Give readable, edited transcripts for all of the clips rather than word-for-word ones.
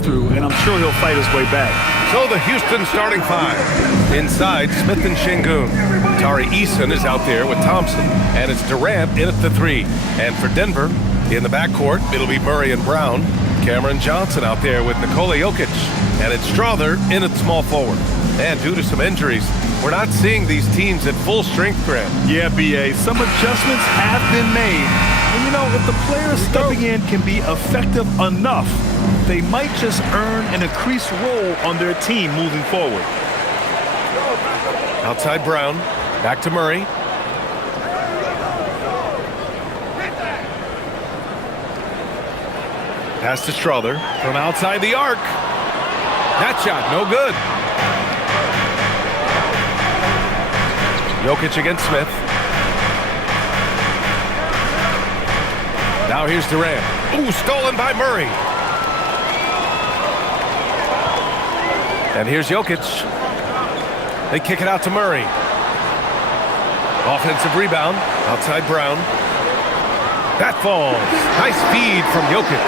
through, and I'm sure he'll fight his way back. So the Houston starting five. Inside, Smith and Şengün. Tari Eason is out there with Thompson, and it's Durant in at the 3. And for Denver, in the backcourt, it'll be Murray and Brown. Cameron Johnson out there with Nikola Jokic, and it's Strother in at small forward. And due to some injuries, we're not seeing these teams at full strength, Grant. Yeah, B.A., some adjustments have been made. And, you know, if the players stepping in can be effective enough, they might just earn an increased role on their team moving forward. Outside Brown, back to Murray. Pass to Strother from outside the arc. That shot, no good. Jokic against Smith. Now here's Durant. Ooh, stolen by Murray. And here's Jokic. They kick it out to Murray. Offensive rebound. Outside Brown. That falls. Nice feed from Jokic.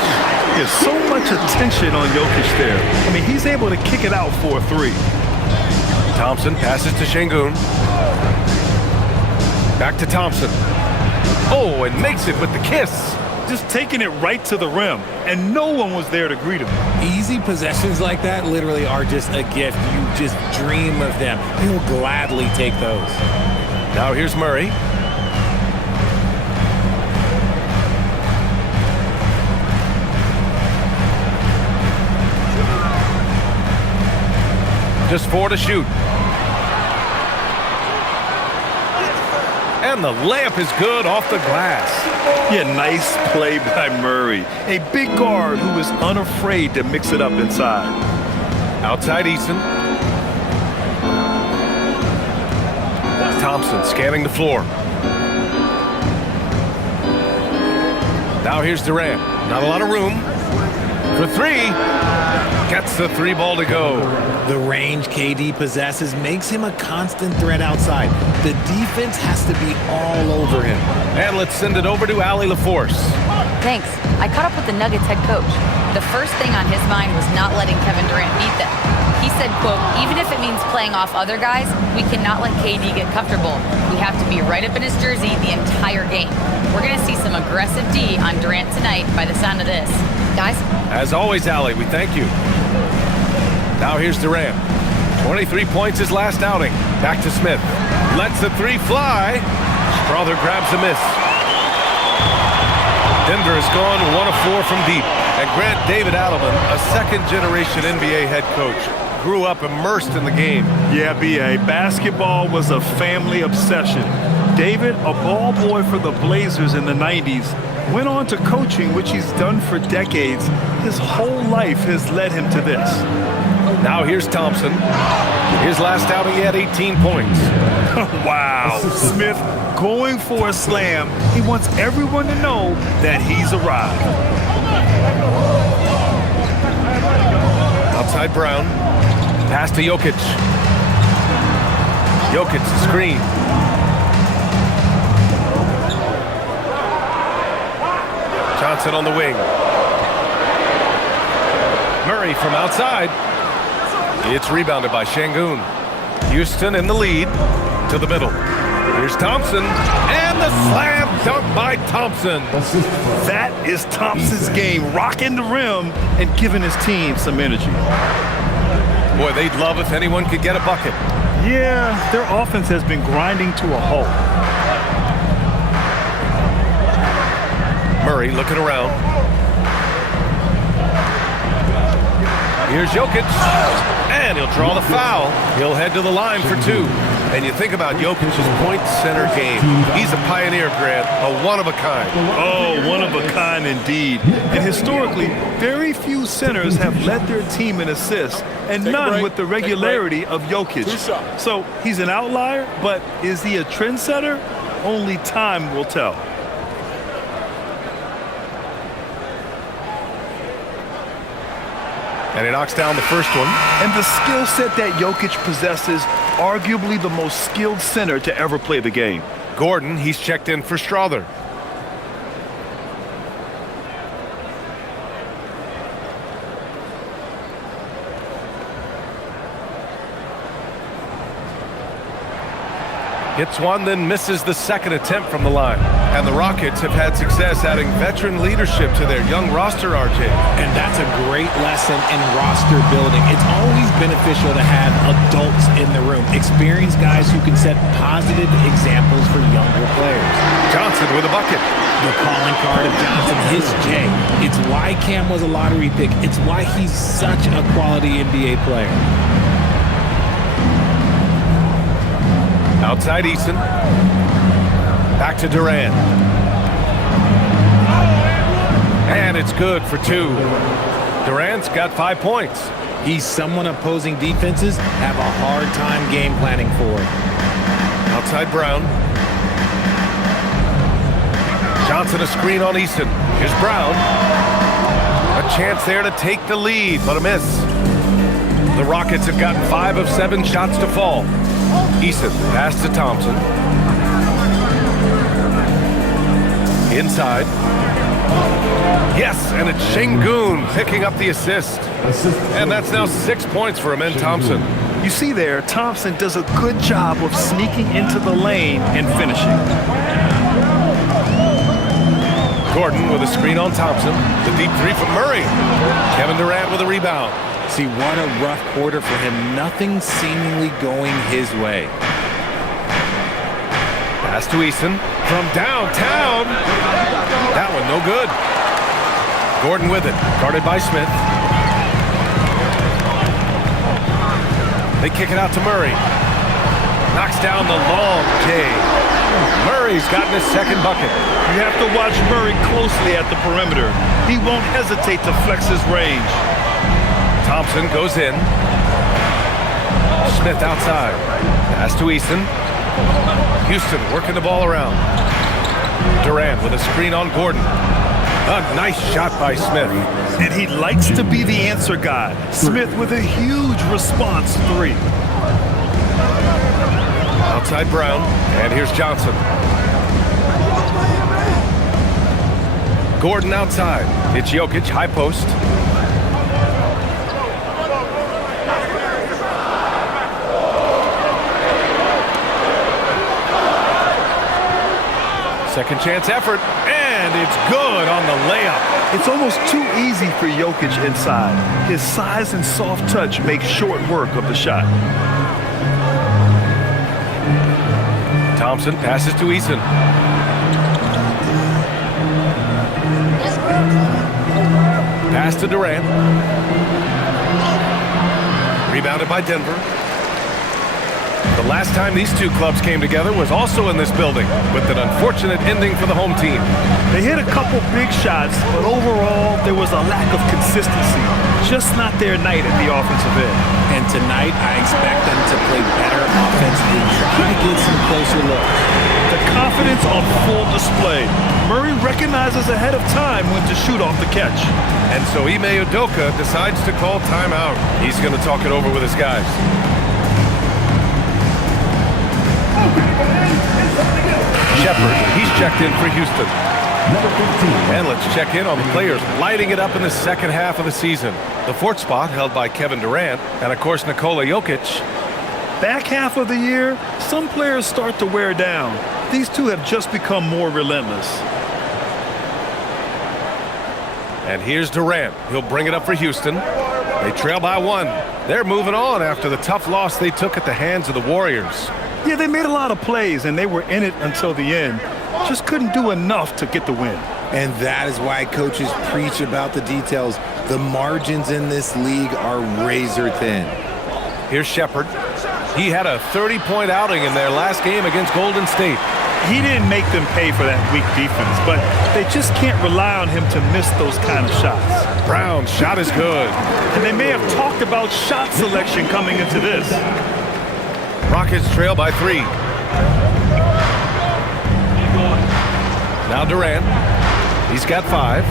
There's so much attention on Jokic there. I mean, he's able to kick it out for a 3. Thompson passes to Şengün. Back to Thompson. Oh, and makes it with the kiss. Just taking it right to the rim, and no one was there to greet him. Easy possessions like that literally are just a gift. You just dream of them. He'll gladly take those. Now here's Murray. Just 4 to shoot. And the layup is good off the glass. Yeah, nice play by Murray. A big guard who is unafraid to mix it up inside. Outside Eason. Thompson scanning the floor. Now here's Durant. Not a lot of room. For 3. Gets the 3 ball to go. The range KD possesses makes him a constant threat outside. The defense has to be all over him. And let's send it over to Allie LaForce. Thanks. I caught up with the Nuggets head coach. The first thing on his mind was not letting Kevin Durant beat them. He said, quote, even if it means playing off other guys, we cannot let KD get comfortable. We have to be right up in his jersey the entire game. We're going to see some aggressive D on Durant tonight by the sound of this. Guys? As always, Allie, we thank you. Now here's Durant. 23 points his last outing. Back to Smith. Lets the 3 fly. Strother grabs the miss. Denver has gone 1 of 4 from deep. And Grant David Adelman, a second-generation NBA head coach, grew up immersed in the game. Yeah, B.A., basketball was a family obsession. David, a ball boy for the Blazers in the 90s, went on to coaching, which he's done for decades. His whole life has led him to this. Now here's Thompson. His last outing, he had 18 points. Wow. Smith going for a slam. He wants everyone to know that he's arrived. Outside Brown. Pass to Jokic. Jokic, the screen. Johnson on the wing. Murray from outside. It's rebounded by Şengün. Houston in the lead to the middle. Here's Thompson, and the slam dunk by Thompson. That is Thompson's game, rocking the rim and giving his team some energy. Boy, they'd love if anyone could get a bucket. Yeah, their offense has been grinding to a halt. Murray looking around. Here's Jokic, and he'll draw the foul. He'll head to the line for 2. And you think about Jokic's point center game. He's a pioneer, Grant, a one-of-a-kind. Oh, one-of-a-kind indeed. And historically, very few centers have led their team in assists, and none with the regularity of Jokic. So he's an outlier, but is he a trendsetter? Only time will tell. And he knocks down the first one. And the skill set that Jokic possesses, arguably the most skilled center to ever play the game. Gordon, he's checked in for Strother. Hits one, then misses the second attempt from the line. And the Rockets have had success adding veteran leadership to their young roster, RJ. And that's a great lesson in roster building. It's always beneficial to have adults in the room, experienced guys who can set positive examples for younger players. Johnson with a bucket. The calling card of Johnson is J. It's why Cam was a lottery pick. It's why he's such a quality NBA player. Outside Eason. Back to Durant. And it's good for 2. Durant's got 5 points. He's someone opposing defenses have a hard time game planning for. Outside Brown. Johnson a screen on Eason. Here's Brown. A chance there to take the lead, but a miss. The Rockets have gotten 5 of 7 shots to fall. Eason pass to Thompson. Inside. Yes, and it's Şengün picking up the assist. And that's now 6 points for Amen Thompson. You see there, Thompson does a good job of sneaking into the lane and finishing. Gordon with a screen on Thompson. The deep 3 from Murray. Kevin Durant with a rebound. See, what a rough quarter for him. Nothing seemingly going his way. Pass to Eason from downtown. That one no good. Gordon with it, guarded by Smith. They kick it out to Murray. Knocks down the long J. Murray's gotten his second bucket. You have to watch Murray closely at the perimeter. He won't hesitate to flex his range. Thompson goes in. Smith outside. Pass to Eason. Houston working the ball around. Durant with a screen on Gordon. A nice shot by Smith. And he likes to be the answer guy. Smith with a huge response 3. Outside Brown. And here's Johnson. Gordon outside. It's Jokic, high post. Second chance effort, and it's good on the layup. It's almost too easy for Jokic inside. His size and soft touch make short work of the shot. Thompson passes to Eason. Pass to Durant. Rebounded by Denver. The last time these two clubs came together was also in this building, with an unfortunate ending for the home team. They hit a couple big shots, but overall, there was a lack of consistency. Just not their night at the offensive end. And tonight, I expect them to play better offensively. Try to get some closer looks. The confidence on full display. Murray recognizes ahead of time when to shoot off the catch. And so Ime Udoka decides to call timeout. He's going to talk it over with his guys. Shepard, he's checked in for Houston. Number 15. And let's check in on the players lighting it up in the second half of the season. The 4th spot held by Kevin Durant and, of course, Nikola Jokic. Back half of the year, some players start to wear down. These two have just become more relentless. And here's Durant. He'll bring it up for Houston. They trail by 1. They're moving on after the tough loss they took at the hands of the Warriors. Yeah, they made a lot of plays, and they were in it until the end. Just couldn't do enough to get the win. And that is why coaches preach about the details. The margins in this league are razor thin. Here's Shepard. He had a 30-point outing in their last game against Golden State. He didn't make them pay for that weak defense, but they just can't rely on him to miss those kind of shots. Brown's shot is good. And they may have talked about shot selection coming into this. Rockets trail by 3. Now Durant. He's got 5.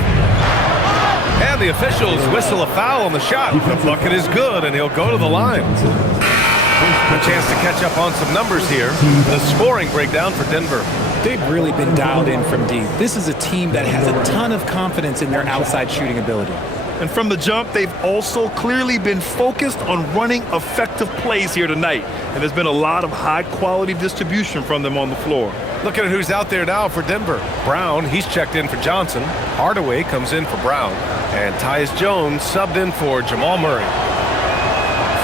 And the officials whistle a foul on the shot. The bucket is good, and he'll go to the line. A chance to catch up on some numbers here. The scoring breakdown for Denver. They've really been dialed in from deep. This is a team that has a ton of confidence in their outside shooting ability. And from the jump, they've also clearly been focused on running effective plays here tonight. And there's been a lot of high-quality distribution from them on the floor. Looking at who's out there now for Denver. Brown, he's checked in for Johnson. Hardaway comes in for Brown. And Tyus Jones subbed in for Jamal Murray.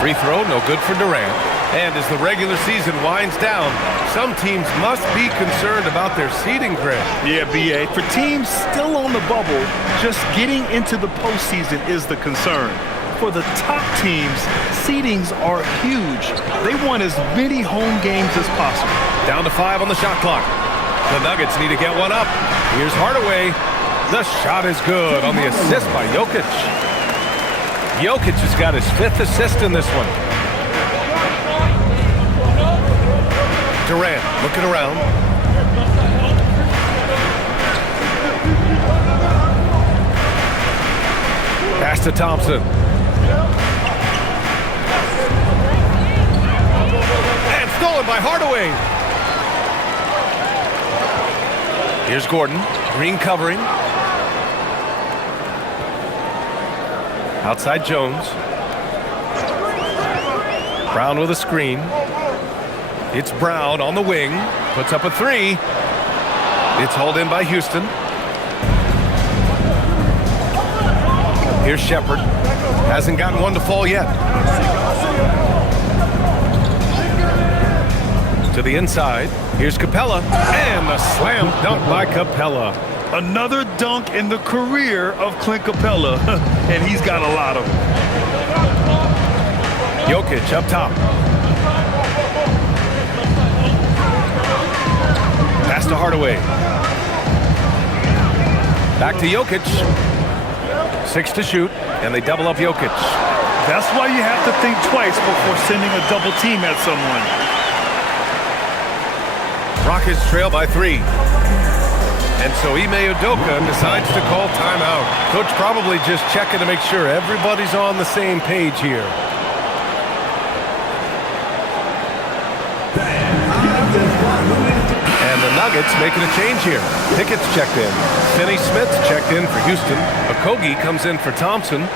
Free throw, no good for Durant. And as the regular season winds down, some teams must be concerned about their seeding grid. Yeah, B.A. For teams still on the bubble, just getting into the postseason is the concern. For the top teams, seedings are huge. They want as many home games as possible. Down to 5 on the shot clock. The Nuggets need to get one up. Here's Hardaway. The shot is good on the assist by Jokic. Jokic has got his 5th assist in this one. Durant looking around. Pass to Thompson. And stolen by Hardaway. Here's Gordon. Green covering. Outside Jones. Brown with a screen. It's Brown on the wing. Puts up a 3. It's hauled in by Houston. Here's Shepherd. Hasn't gotten one to fall yet. To the inside. Here's Capella. And the slam dunk by Capella. Another dunk in the career of Clint Capella. And he's got a lot of them. Jokic up top. Pass to Hardaway. Back to Jokic. 6 to shoot, and they double up Jokic. That's why you have to think twice before sending a double team at someone. Rockets trail by 3. And so Ime Udoka decides to call timeout. Coach probably just checking to make sure everybody's on the same page here. And the Nuggets making a change here. Pickett's checked in. Finney-Smith's checked in for Houston. Okogie comes in for Thompson.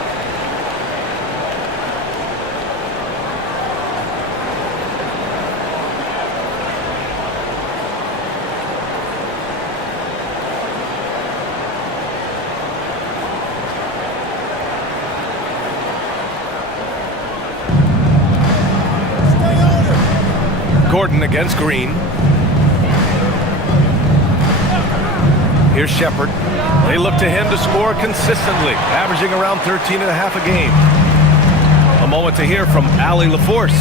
Gordon against Green. Here's Shepherd. They look to him to score consistently, averaging around 13.5 a game. A moment to hear from Allie LaForce.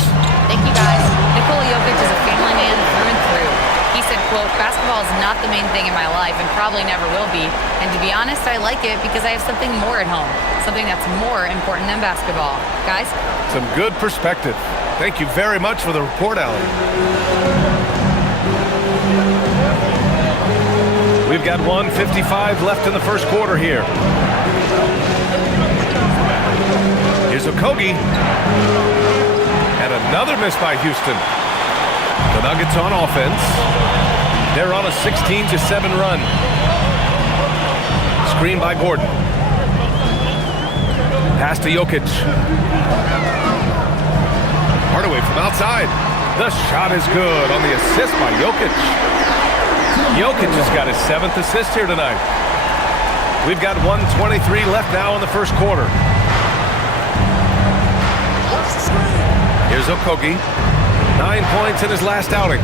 Thank you, guys. Nikola Jokic is a family man through and through. He said, quote, "Basketball is not the main thing in my life and probably never will be. And to be honest, I like it because I have something more at home, something that's more important than basketball." Guys? Some good perspective. Thank you very much for the report, Allie. We've got 1:55 left in the first quarter here. Here's Okogie. And another miss by Houston. The Nuggets on offense. They're on a 16-7 run. Screen by Gordon. Pass to Jokic. Hardaway from outside. The shot is good on the assist by Jokic. Jokic has got his 7th assist here tonight. We've got 1:23 left now in the first quarter. Here's Okogie. 9 points in his last outing.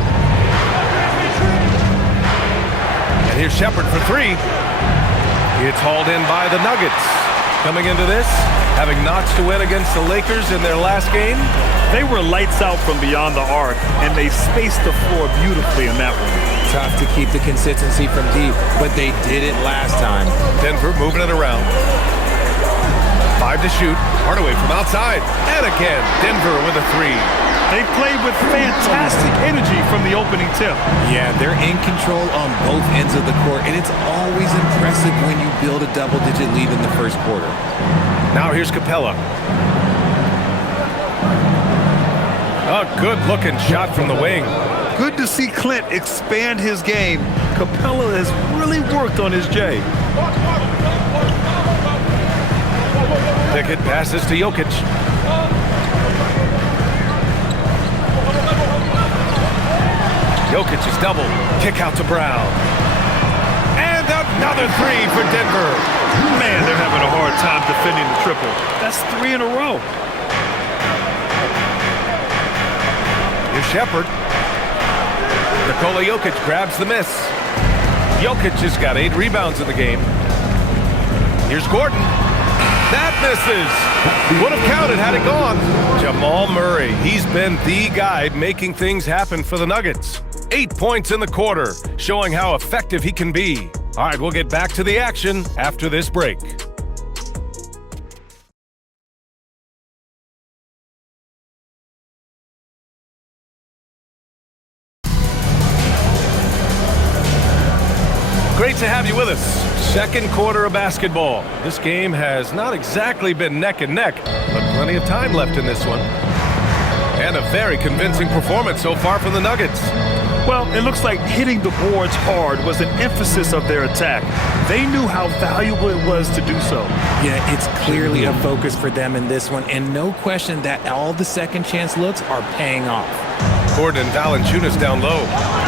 And here's Shepherd for 3. It's hauled in by the Nuggets. Coming into this, having notched to win against the Lakers in their last game. They were lights out from beyond the arc, and they spaced the floor beautifully in that one. Tough to keep the consistency from deep, but they did it last time. Denver moving it around. 5 to shoot. Hardaway from outside. And again, Denver with a 3. They played with fantastic energy from the opening tip. Yeah, they're in control on both ends of the court, and it's always impressive when you build a double-digit lead in the first quarter. Now here's Capella. A good-looking shot from the wing. Good to see Clint expand his game. Capella has really worked on his J. Pickett passes to Jokic. Jokic is doubled. Kick out to Brown. And another three for Denver. Man, they're having a hard time defending the triple. That's 3 in a row. Here's Shepherd. Nikola Jokic grabs the miss. Jokic has got 8 rebounds in the game. Here's Gordon. That misses. Would have counted had it gone. Jamal Murray. He's been the guy making things happen for the Nuggets. 8 points in the quarter, showing how effective he can be. All right, we'll get back to the action after this break. Great to have you with us. Second quarter of basketball. This game has not exactly been neck and neck, but plenty of time left in this one. And a very convincing performance so far from the Nuggets. Well, it looks like hitting the boards hard was an emphasis of their attack. They knew how valuable it was to do so. Yeah, it's clearly a focus for them in this one, and no question that all the second chance looks are paying off. Gordon and Valanciunas down low.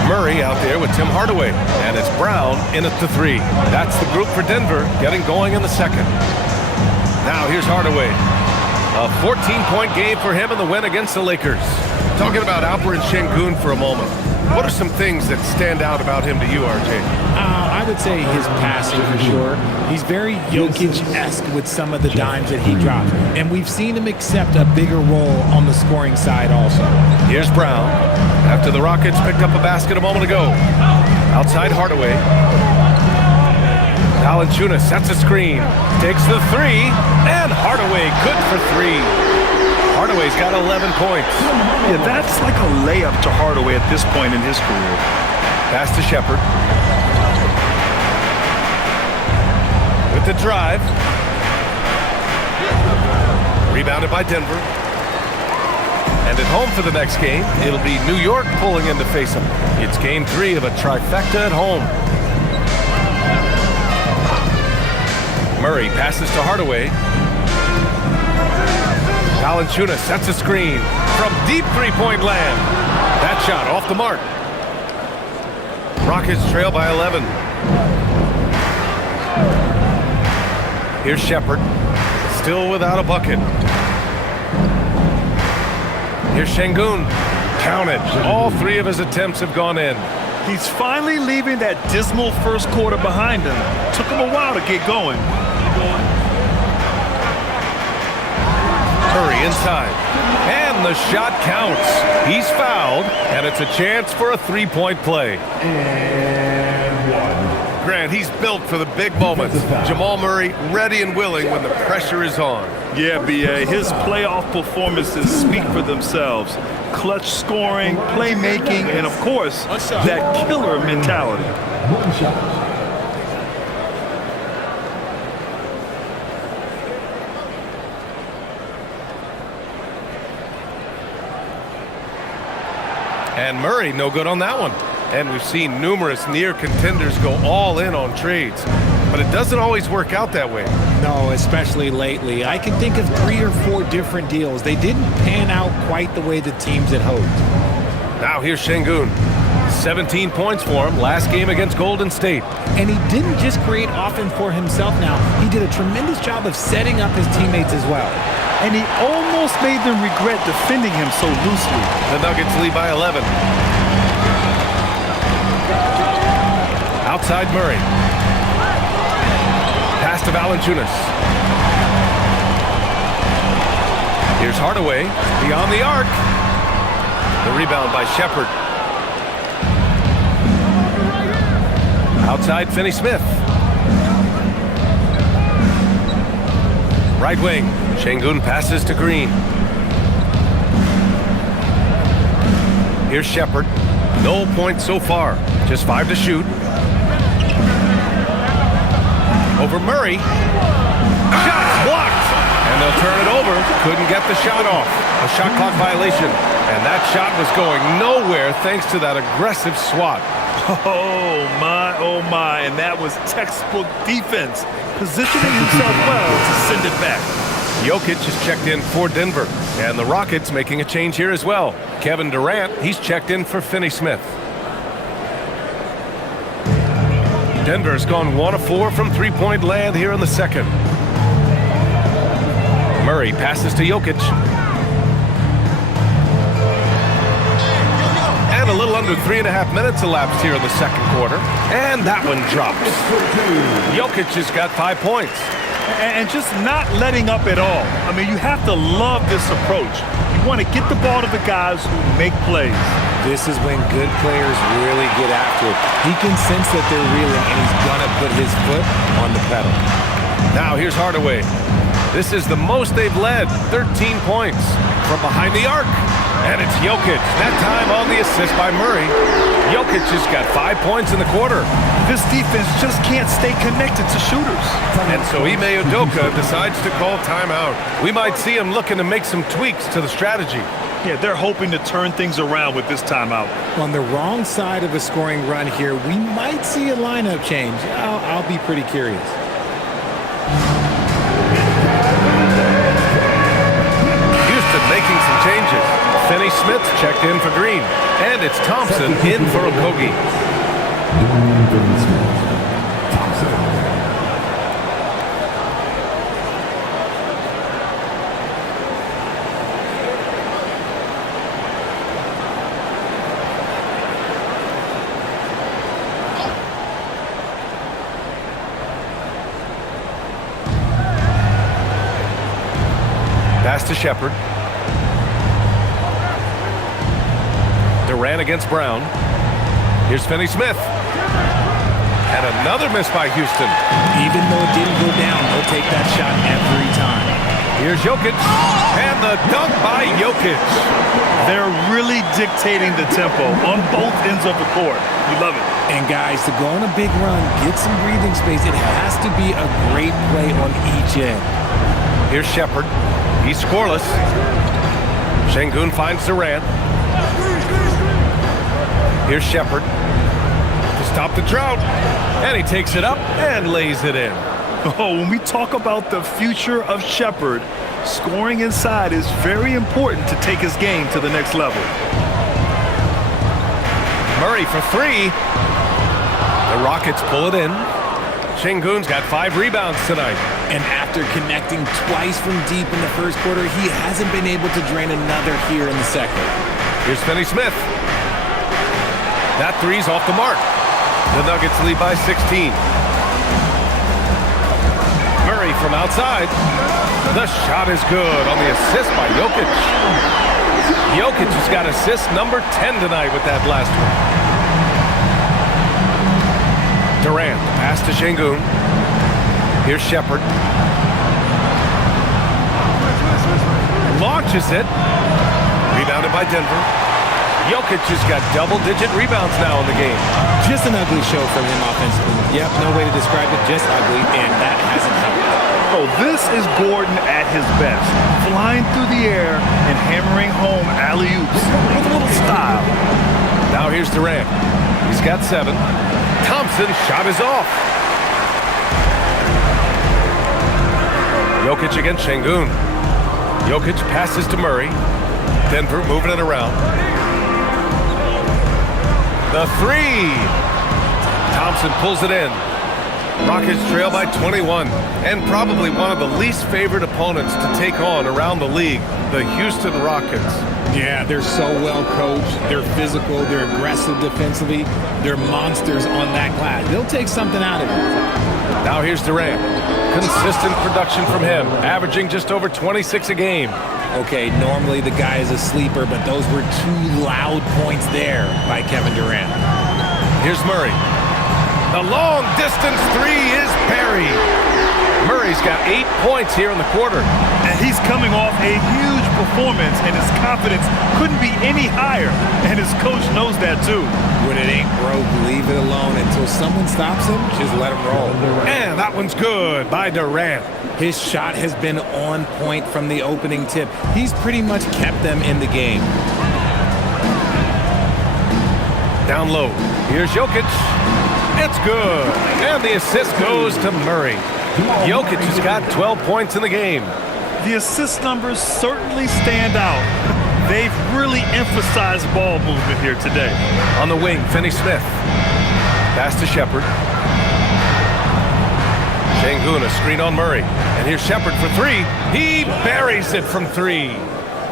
Murray out there with Tim Hardaway. And it's Brown in at the 3. That's the group for Denver getting going in the second. Now here's Hardaway. A 14-point game for him in the win against the Lakers. Talking about Alperen Sengun for a moment. What are some things that stand out about him to you, RJ? I would say his passing for sure. He's very Jokic-esque with some of the dimes that he drops. And we've seen him accept a bigger role on the scoring side also. Here's Brown. After the Rockets picked up a basket a moment ago. Outside Hardaway. Valanciunas sets a screen. Takes the 3. And Hardaway good for 3. Hardaway's got 11 points. Yeah, that's like a layup to Hardaway at this point in his career. Pass to Shepherd. With the drive. Rebounded by Denver. And at home for the next game, it'll be New York pulling in to face them. It's game 3 of a trifecta at home. Murray passes to Hardaway. Valanciunas sets a screen from deep three-point land. That shot off the mark. Rockets trail by 11. Here's Shepherd, still without a bucket. Here's Sengun. Counted. All 3 of his attempts have gone in. He's finally leaving that dismal first quarter behind him. Took him a while to get going. Curry inside. And the shot counts. He's fouled, and it's a chance for a 3-point play. Grant, he's built for the big moments. Jamal Murray ready and willing when the pressure is on. Yeah, B.A. His playoff performances speak for themselves. Clutch scoring, playmaking, and of course, that killer mentality. And Murray, no good on that one. And we've seen numerous near contenders go all in on trades. But it doesn't always work out that way. No, especially lately. I can think of 3 or 4 different deals. They didn't pan out quite the way the teams had hoped. Now here's Sengun. 17 points for him last game against Golden State. And he didn't just create offense for himself now. He did a tremendous job of setting up his teammates as well. And he almost made them regret defending him so loosely. The Nuggets lead by 11. Outside Murray. Pass to Valanciunas. Here's Hardaway beyond the arc. The rebound by Shepherd. Outside Finney-Smith. Right wing. Sengun passes to Green. Here's Shepherd. No points so far. Just 5 to shoot. Over Murray. Shot blocked. And they'll turn it over. Couldn't get the shot off. A shot clock violation. And that shot was going nowhere thanks to that aggressive swat. Oh my, and that was textbook defense, positioning himself well to send it back. Jokic is checked in for Denver, and the Rockets making a change here as well. Kevin Durant, he's checked in for Finney Smith. Denver's gone 1 of 4 from three-point land here in the second. Murray passes to Jokic. And a little under 3.5 minutes elapsed here in the second quarter. And that one drops. Jokic has got 5 points. And just not letting up at all. I mean, you have to love this approach. You want to get the ball to the guys who make plays. This is when good players really get after it. He can sense that they're reeling, and he's going to put his foot on the pedal. Now here's Hardaway. This is the most they've led, 13 points from behind the arc. And it's Jokic, that time on the assist by Murray. Jokic has got 5 points in the quarter. This defense just can't stay connected to shooters. And so Ime Udoka decides to call timeout. We might see him looking to make some tweaks to the strategy. Yeah, they're hoping to turn things around with this timeout. On the wrong side of a scoring run here, we might see a lineup change. I'll be pretty curious. Houston making some changes. Finney Smith checked in for Green. And it's Thompson in for Okogie. Pass to Shepard. Durant against Brown. Here's Finney Smith. And another miss by Houston. Even though it didn't go down, they'll take that shot every time. Here's Jokic. And the dunk by Jokic. They're really dictating the tempo on both ends of the court. We love it. And guys, to go on a big run, get some breathing space, it has to be a great play on each end. Here's Shepard. He's scoreless. Şengün finds Durant. Here's Shepard to stop the drought. And he takes it up and lays it in. Oh, when we talk about the future of Shepard, scoring inside is very important to take his game to the next level. Murray for 3. The Rockets pull it in. Şengün's got 5 rebounds tonight. And after connecting twice from deep in the first quarter, he hasn't been able to drain another here in the second. Here's Finney Smith. That three's off the mark. The Nuggets lead by 16. Murray from outside. The shot is good on the assist by Jokic. Jokic has got assist number 10 tonight with that last one. Durant, pass to Şengün. Here's Shepard. Launches it. Rebounded by Denver. Jokic has got double-digit rebounds now in the game. Just an ugly show from him offensively. Yep, no way to describe it, just ugly, and that hasn't helped. Oh, this is Gordon at his best. Flying through the air and hammering home alley-oops with a little style. Now here's Durant. He's got 7. Thompson's shot is off. Jokic against Şengün. Jokic passes to Murray. Denver moving it around. The 3. Thompson pulls it in. Rockets trail by 21. And probably one of the least favored opponents to take on around the league, the Houston Rockets. Yeah, they're so well coached. They're physical. They're aggressive defensively. They're monsters on that glass. They'll take something out of it. Now here's Durant. Consistent production from him, averaging just over 26 a game. Okay, normally the guy is a sleeper, but those were 2 loud points there by Kevin Durant. Here's Murray. The long distance 3 is buried. Murray's got 8 points here in the quarter. And he's coming off a huge performance, and his confidence couldn't be any higher. And his coach knows that too. When it ain't broke, leave it alone until someone stops him. Just let him roll. And that one's good by Durant. His shot has been on point from the opening tip. He's pretty much kept them in the game. Down low. Here's Jokic. It's good. And the assist goes to Murray. Jokic has got 12 points in the game. The assist numbers certainly stand out. They've really emphasized ball movement here today. On the wing, Finney-Smith. Pass to Shepherd. Şengün, a screen on Murray. And here's Shepherd for three. He buries it from three.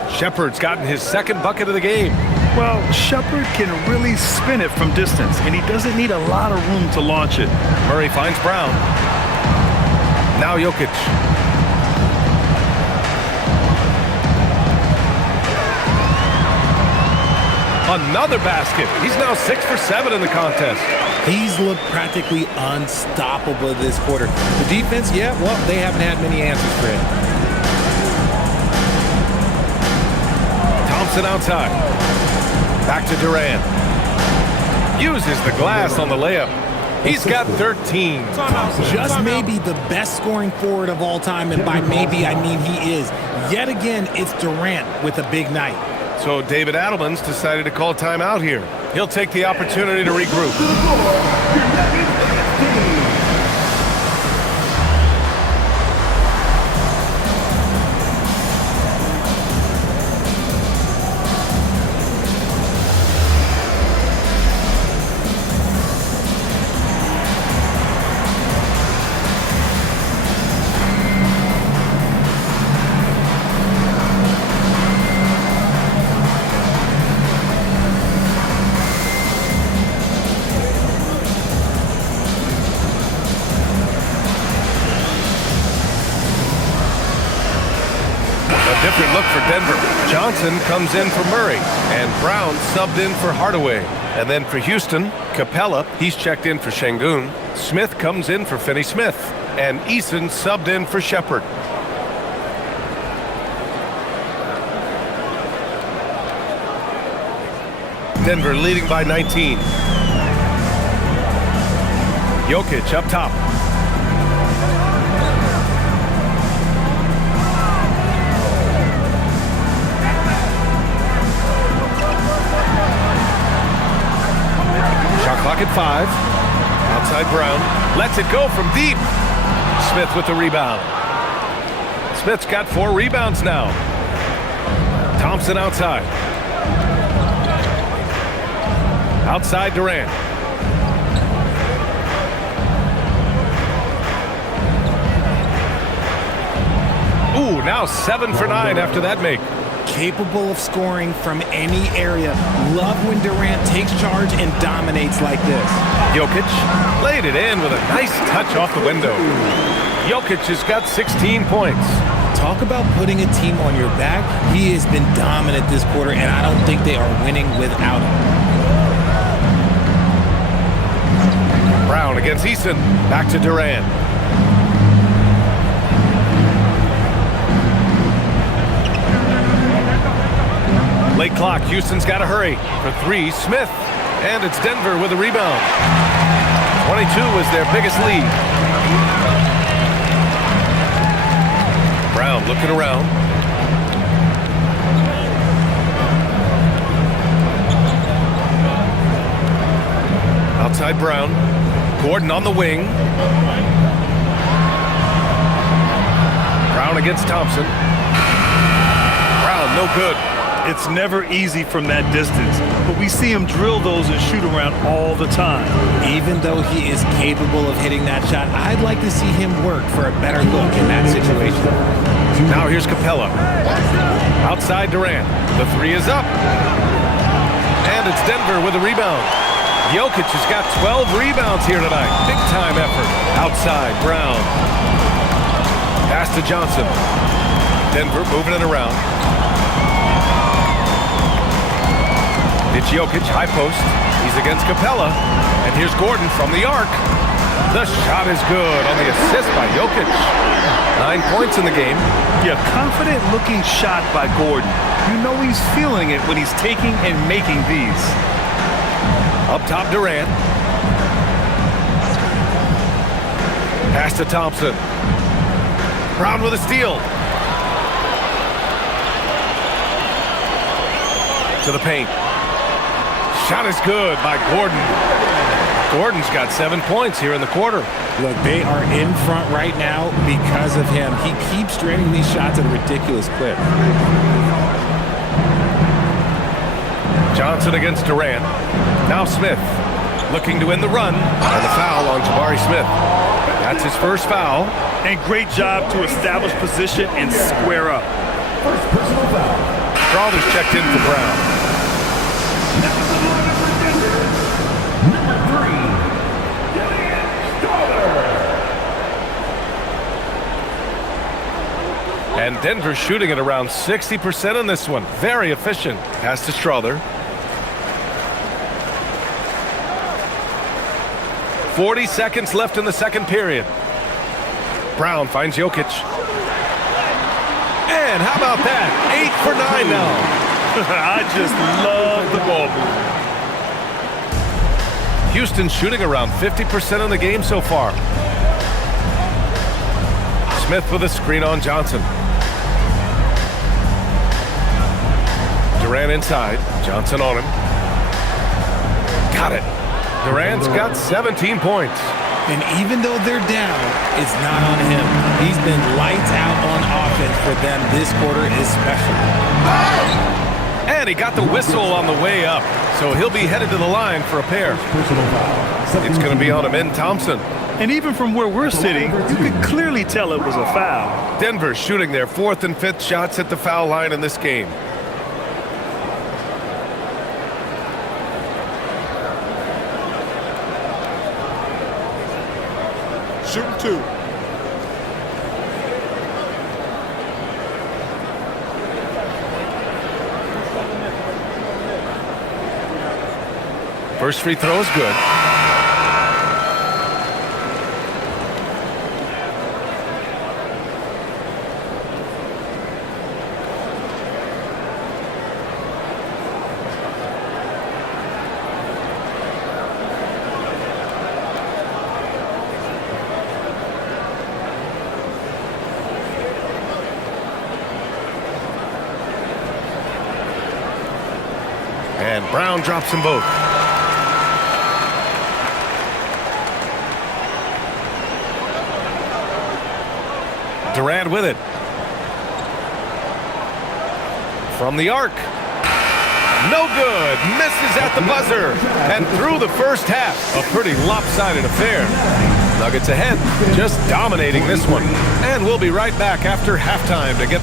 Shepherd's gotten his second bucket of the game. Well, Shepherd can really spin it from distance, and he doesn't need a lot of room to launch it. Murray finds Brown. Now Jokic. Another basket. He's now 6 for 7 in the contest. He's looked practically unstoppable this quarter. The defense, yeah, well, they haven't had many answers for it. Thompson outside. Back to Durant. Uses the glass on the layup. He's got 13. Just maybe the best scoring forward of all time, and by maybe I mean he is. Yet again, it's Durant with a big night. So David Adelman's decided to call timeout here. He'll take the opportunity to regroup. Different look for Denver. Johnson comes in for Murray, and Brown subbed in for Hardaway. And then for Houston, Capella, he's checked in for Şengün. Smith comes in for Finney-Smith, and Eason subbed in for Shepherd. Denver leading by 19. Jokic up top. Shot clock at 5. Outside Brown. Lets it go from deep. Smith with the rebound. Smith's got 4 rebounds now. Thompson outside. Outside Durant. Ooh, now 7 for 9 after that make. Capable of scoring from any area. Love when Durant takes charge and dominates like this. Jokic laid it in with a nice touch off the window. Jokic has got 16 points. Talk about putting a team on your back. He has been dominant this quarter, and I don't think they are winning without him. Brown against Eason. Back to Durant. Late clock. Houston's got to hurry. For 3, Smith. And it's Denver with a rebound. 22 was their biggest lead. Brown looking around. Outside Brown. Gordon on the wing. Brown against Thompson. Brown, no good. It's never easy from that distance, but we see him drill those and shoot around all the time. Even though he is capable of hitting that shot, I'd like to see him work for a better look in that situation. Now here's Capella. Outside Durant. The 3 is up. And it's Denver with a rebound. Jokic has got 12 rebounds here tonight. Big time effort. Outside Brown. Pass to Johnson. Denver moving it around. It's Jokic, high post. He's against Capella. And here's Gordon from the arc. The shot is good on the assist by Jokic. 9 points in the game. Yeah, confident-looking shot by Gordon. You know he's feeling it when he's taking and making these. Up top, Durant. Pass to Thompson. Brown with a steal. To the paint. Shot is good by Gordon. Gordon's got 7 points here in the quarter. Look, they are in front right now because of him. He keeps draining these shots at a ridiculous clip. Johnson against Durant. Now Smith looking to end the run. And the foul on Jabari Smith. That's his first foul. And great job to establish position and square up. First personal foul. Crowder's checked in for Brown. Number 3, And Denver shooting at around 60% on this one. Very efficient. Pass to Strother. 40 seconds left in the second period. Brown finds Jokic. And how about that? 8 for 9 now. I just love the ball movement. Houston shooting around 50% in the game so far. Smith with a screen on Johnson. Durant inside. Johnson on him. Got it. Durant's got 17 points. And even though they're down, it's not on him. He's been lights out on offense for them this quarter especially. And he got the whistle on the way up, so he'll be headed to the line for a pair. It's going to be on Amen Thompson. And even from where we're sitting, you could clearly tell it was a foul. Denver shooting their 4th and 5th shots at the foul line in this game. Shooting 2. First free throw is good. And Brown drops them both. Durant with it. From the arc. No good. Misses at the buzzer. And through the first half, a pretty lopsided affair. Nuggets ahead, just dominating this one. And we'll be right back after halftime to get...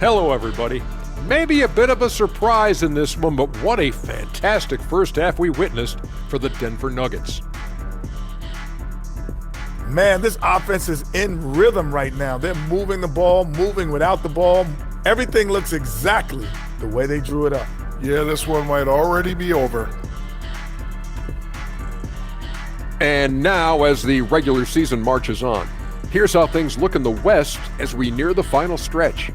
Hello, everybody. Maybe a bit of a surprise in this one, but what a fantastic first half we witnessed for the Denver Nuggets. Man, this offense is in rhythm right now. They're moving the ball, moving without the ball. Everything looks exactly the way they drew it up. Yeah, this one might already be over. And now, as the regular season marches on, here's how things look in the West as we near the final stretch.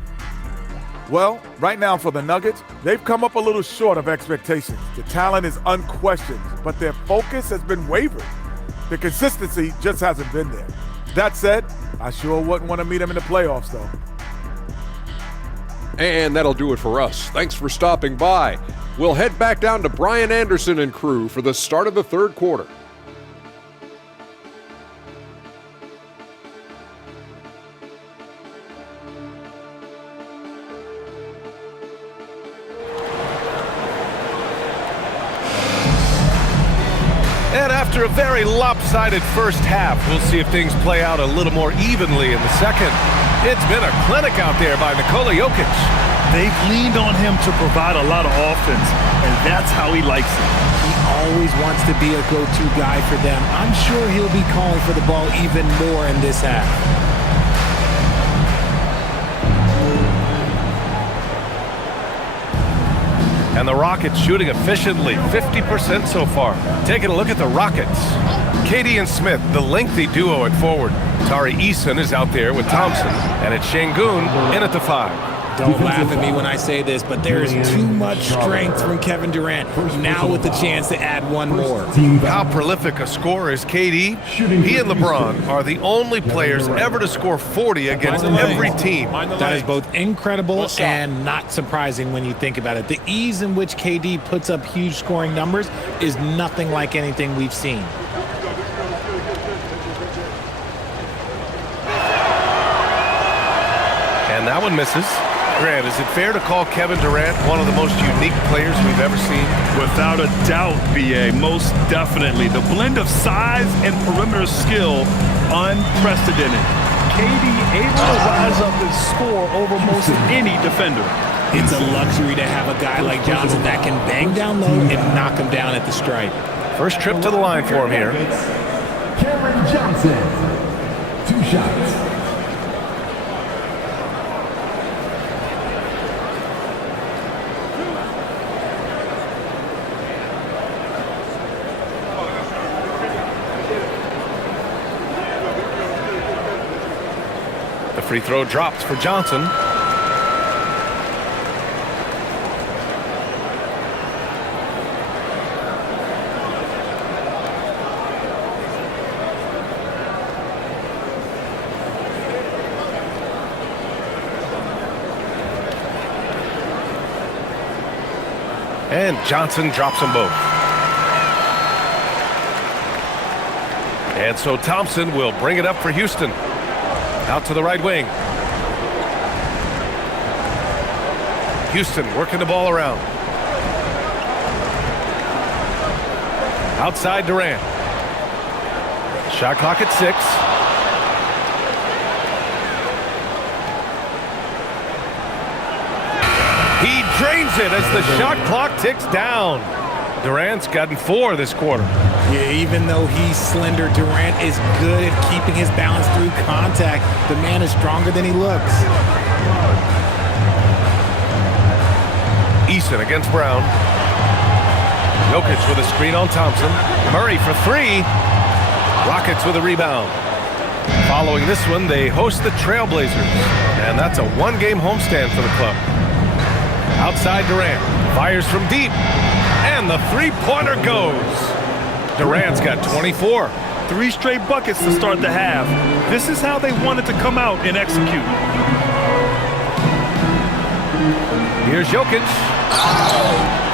Well, right now for the Nuggets, they've come up a little short of expectations. The talent is unquestioned, but their focus has been wavering. The consistency just hasn't been there. That said, I sure wouldn't want to meet them in the playoffs, though. And that'll do it for us. Thanks for stopping by. We'll head back down to Brian Anderson and crew for the start of the third quarter. And after a very lopsided first half, we'll see if things play out a little more evenly in the second. It's been a clinic out there by Nikola Jokic. They've leaned on him to provide a lot of offense, and that's how he likes it. He always wants to be a go-to guy for them. I'm sure he'll be calling for the ball even more in this half. And the Rockets shooting efficiently, 50% so far. Taking a look at the Rockets. KD and Smith, the lengthy duo at forward. Tari Eason is out there with Thompson. And it's Şengün in at the 5. Don't laugh at me when I say this, but there is too much strength from Kevin Durant, now with the chance to add one more. How prolific a scorer is KD? He and LeBron are the only players ever to score 40 against every team. That is both incredible and not surprising when you think about it. The ease in which KD puts up huge scoring numbers is nothing like anything we've seen. And that one misses. Grant, is it fair to call Kevin Durant one of the most unique players we've ever seen? Without a doubt, BA, most definitely. The blend of size and perimeter skill, unprecedented. KD able to rise up and score over most any defender. It's a luxury to have a guy like Johnson that can bang down low and knock him down at the stripe. First trip to the line for him here. Cameron Johnson. 2 shots. The free throw drops for Johnson. And Johnson drops them both. And so Thompson will bring it up for Houston. Out to the right wing. Houston working the ball around. Outside Durant. Shot clock at 6. He drains it as the shot clock ticks down. Durant's gotten 4 this quarter. Yeah, even though he's slender, Durant is good at keeping his balance through contact. The man is stronger than he looks. Eason against Brown. Jokic with a screen on Thompson. Murray for 3. Rockets with a rebound. Following this one, they host the Trailblazers. And that's a 1-game homestand for the club. Outside Durant. Fires from deep. And the 3-pointer goes. Durant's got 24. 3 straight buckets to start the half. This is how they wanted to come out and execute. Here's Jokic.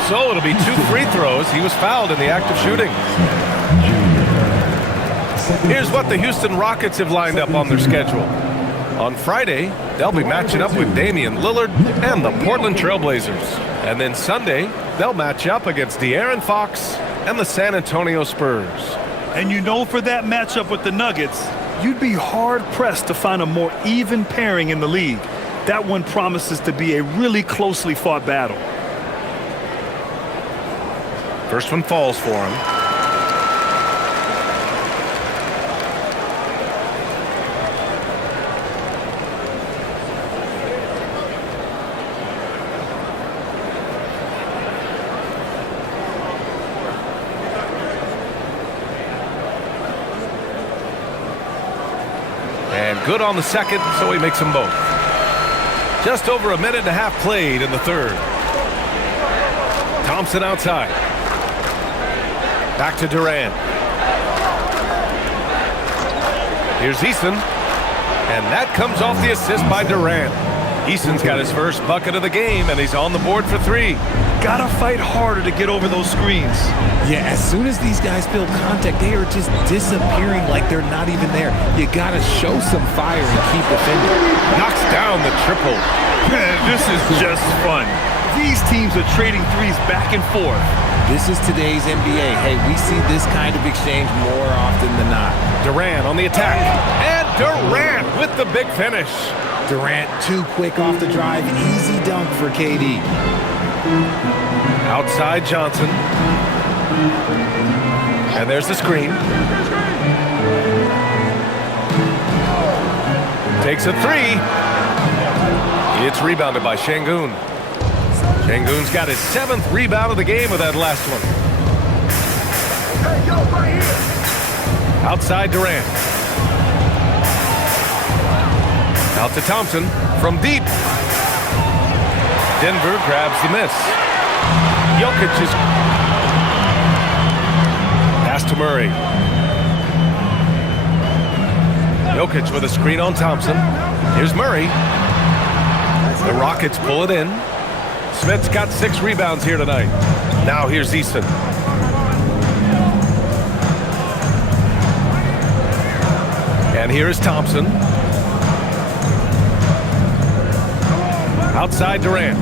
So it'll be 2 free throws. He was fouled in the act of shooting. Here's what the Houston Rockets have lined up on their schedule. On Friday, they'll be matching up with Damian Lillard and the Portland Trailblazers. And then Sunday, they'll match up against De'Aaron Fox and the San Antonio Spurs. And you know, for that matchup with the Nuggets, you'd be hard-pressed to find a more even pairing in the league. That one promises to be a really closely fought battle. First one falls for him. And good on the second, so he makes them both. Just over 1.5 minutes played in the third. Thompson outside. Back to Durant. Here's Eason. And that comes off the assist by Durant. Eason's got his first bucket of the game, and he's on the board for 3. Gotta fight harder to get over those screens. Yeah, as soon as these guys feel contact, they are just disappearing like they're not even there. You gotta show some fire and keep defending. Knocks down the triple. This is just fun. These teams are trading threes back and forth. This is today's NBA. Hey, we see this kind of exchange more often than not. Durant on the attack. And Durant with the big finish. Durant too quick off the drive. Easy dunk for KD. Outside Johnson. And there's the screen. Takes a 3. It's rebounded by Şengün. Şengün's got his 7th rebound of the game with that last one. Outside Durant. Out to Thompson from deep. Denver grabs the miss. Jokic is pass to Murray. Jokic with a screen on Thompson. Here's Murray. The Rockets pull it in. Smith's got 6 rebounds here tonight. Now here's Eason. And here is Thompson. Outside Durant.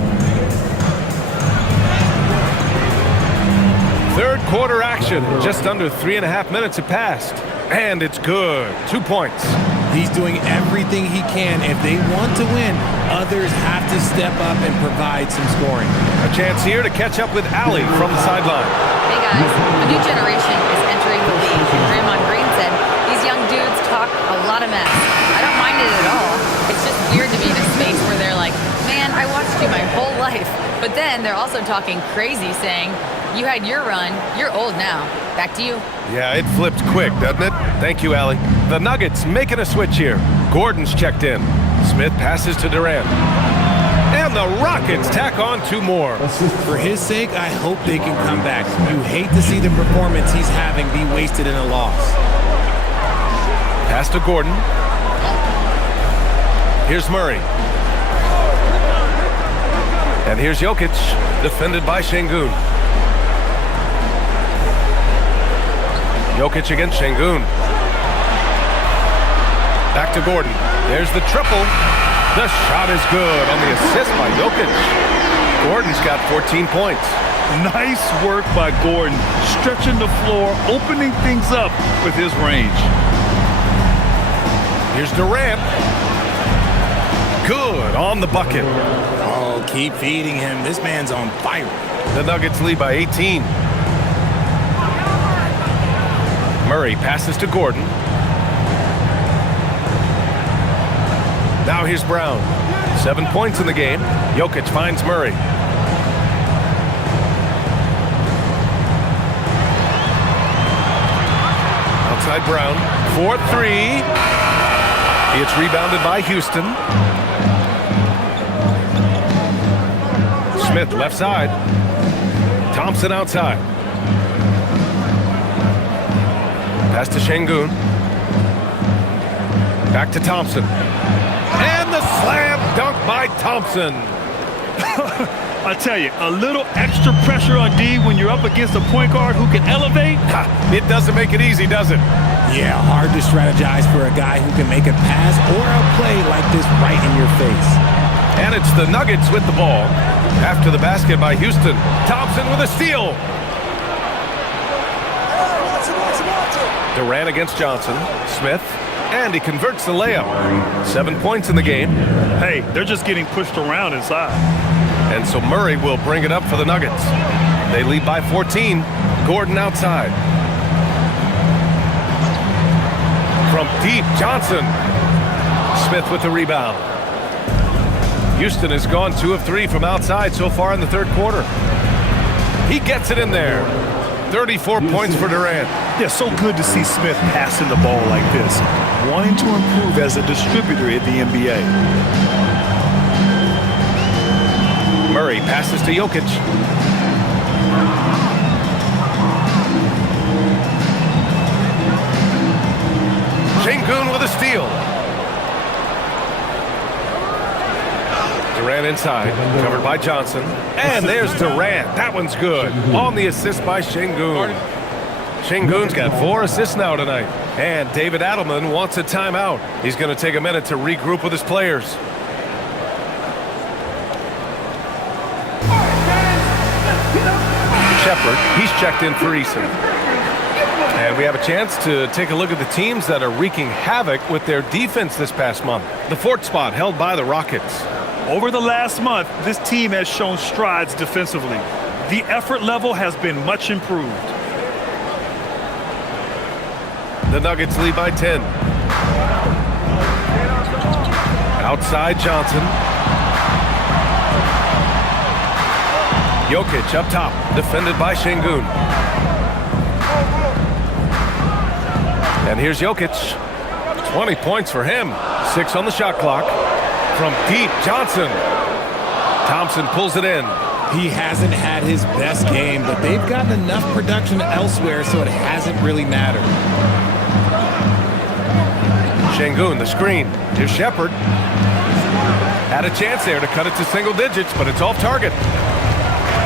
Third quarter action. Just under 3.5 minutes have passed. And it's good. 2 points. He's doing everything he can. If they want to win, others have to step up and provide some scoring. A chance here to catch up with Allie from the sideline. Hey guys, a new generation is entering the league. Draymond Green said, these young dudes talk a lot of mess. I don't mind it at all. It's just weird to be in a space where they're like, man, I watched you my whole life. But then they're also talking crazy, saying, you had your run, you're old now. Back to you. Yeah, it flipped quick, doesn't it? Thank you, Allie. The Nuggets making a switch here. Gordon's checked in. Smith passes to Durant. And the Rockets tack on 2 more. For his sake, I hope they can come back. You hate to see the performance he's having be wasted in a loss. Pass to Gordon. Here's Murray. And here's Jokic, defended by Şengün. Jokic against Şengün. Back to Gordon. There's the triple. The shot is good on the assist by Jokic. Gordon's got 14 points. Nice work by Gordon, stretching the floor, opening things up with his range. Here's Durant. Good on the bucket. Oh, keep feeding him. This man's on fire. The Nuggets lead by 18. Murray passes to Gordon. Now here's Brown. 7 points in the game. Jokic finds Murray. Outside Brown. 4-3. It's rebounded by Houston. Smith left side. Thompson outside. Pass to Şengün. Back to Thompson. And the slam dunk by Thompson. I tell you, a little extra pressure on D when you're up against a point guard who can elevate. It doesn't make it easy, does it? Yeah, hard to strategize for a guy who can make a pass or a play like this right in your face. And it's the Nuggets with the ball. After the basket by Houston. Thompson with a steal. Durant against Johnson. Smith. And he converts the layup. 7 points in the game. Hey, they're just getting pushed around inside. And so Murray will bring it up for the Nuggets. They lead by 14. Gordon outside. From deep, Johnson. Smith with the rebound. Houston has gone 2 of 3 from outside so far in the third quarter. He gets it in there. 34 points for Durant. Yeah, so good to see Smith passing the ball like this, wanting to improve as a distributor in the NBA. Murray passes to Jokic. Şengün with a steal. Durant inside, covered by Johnson. And there's Durant. That one's good. On the assist by Şengün. Şengün's got 4 assists now tonight. And David Adelman wants a timeout. He's going to take a minute to regroup with his players. Shepard, he's checked in for Eason. And we have a chance to take a look at the teams that are wreaking havoc with their defense this past month. The 4th spot held by the Rockets. Over the last month, this team has shown strides defensively. The effort level has been much improved. The Nuggets lead by 10. Outside Johnson. Jokic up top, defended by Şengün. And here's Jokic. 20 points for him. 6 on the shot clock. From deep, Johnson. Thompson pulls it in. He hasn't had his best game, but they've gotten enough production elsewhere, so it hasn't really mattered. Şengün, the screen. Here's Shepherd. Had a chance there to cut it to single digits, but it's off target.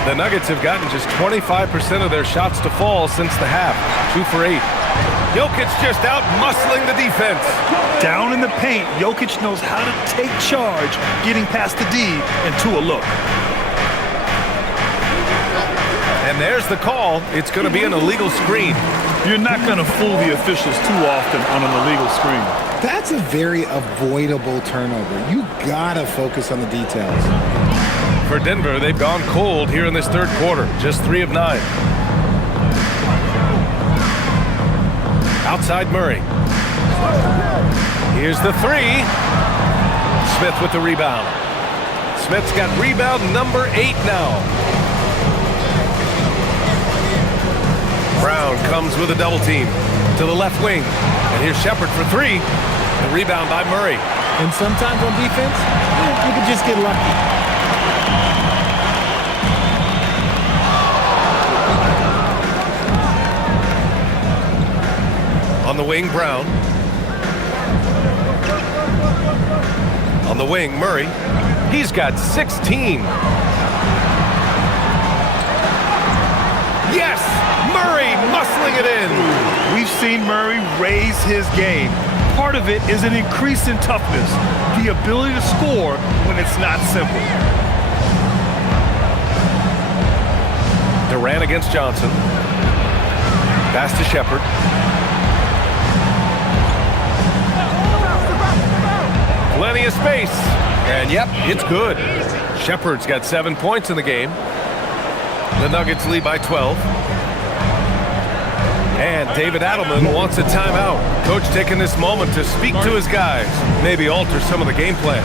The Nuggets have gotten just 25% of their shots to fall since the half. 2 for 8. Jokic just out muscling the defense. Down in the paint, Jokic knows how to take charge, getting past the D and to a look. And there's the call. It's going to be an illegal screen. You're not going to fool the officials too often on an illegal screen. That's a very avoidable turnover. You gotta focus on the details. For Denver, they've gone cold here in this third quarter. Just 3 of 9. Outside Murray. Here's the 3. Smith with the rebound. Smith's got rebound number 8 now. Brown comes with a double team to the left wing. And here's Shepherd for 3. The rebound by Murray. And sometimes on defense, you can just get lucky. On the wing, Brown. On the wing, Murray. He's got 16. Yes! Murray muscling it in. We've seen Murray raise his game. Part of it is an increase in toughness, the ability to score when it's not simple. Durant against Johnson. Pass to Shepherd. Plenty of space. And yep, it's good. Shepherd's got 7 points in the game. The Nuggets lead by 12. And David Adelman wants a timeout. Coach taking this moment to speak to his guys, maybe alter some of the game plan.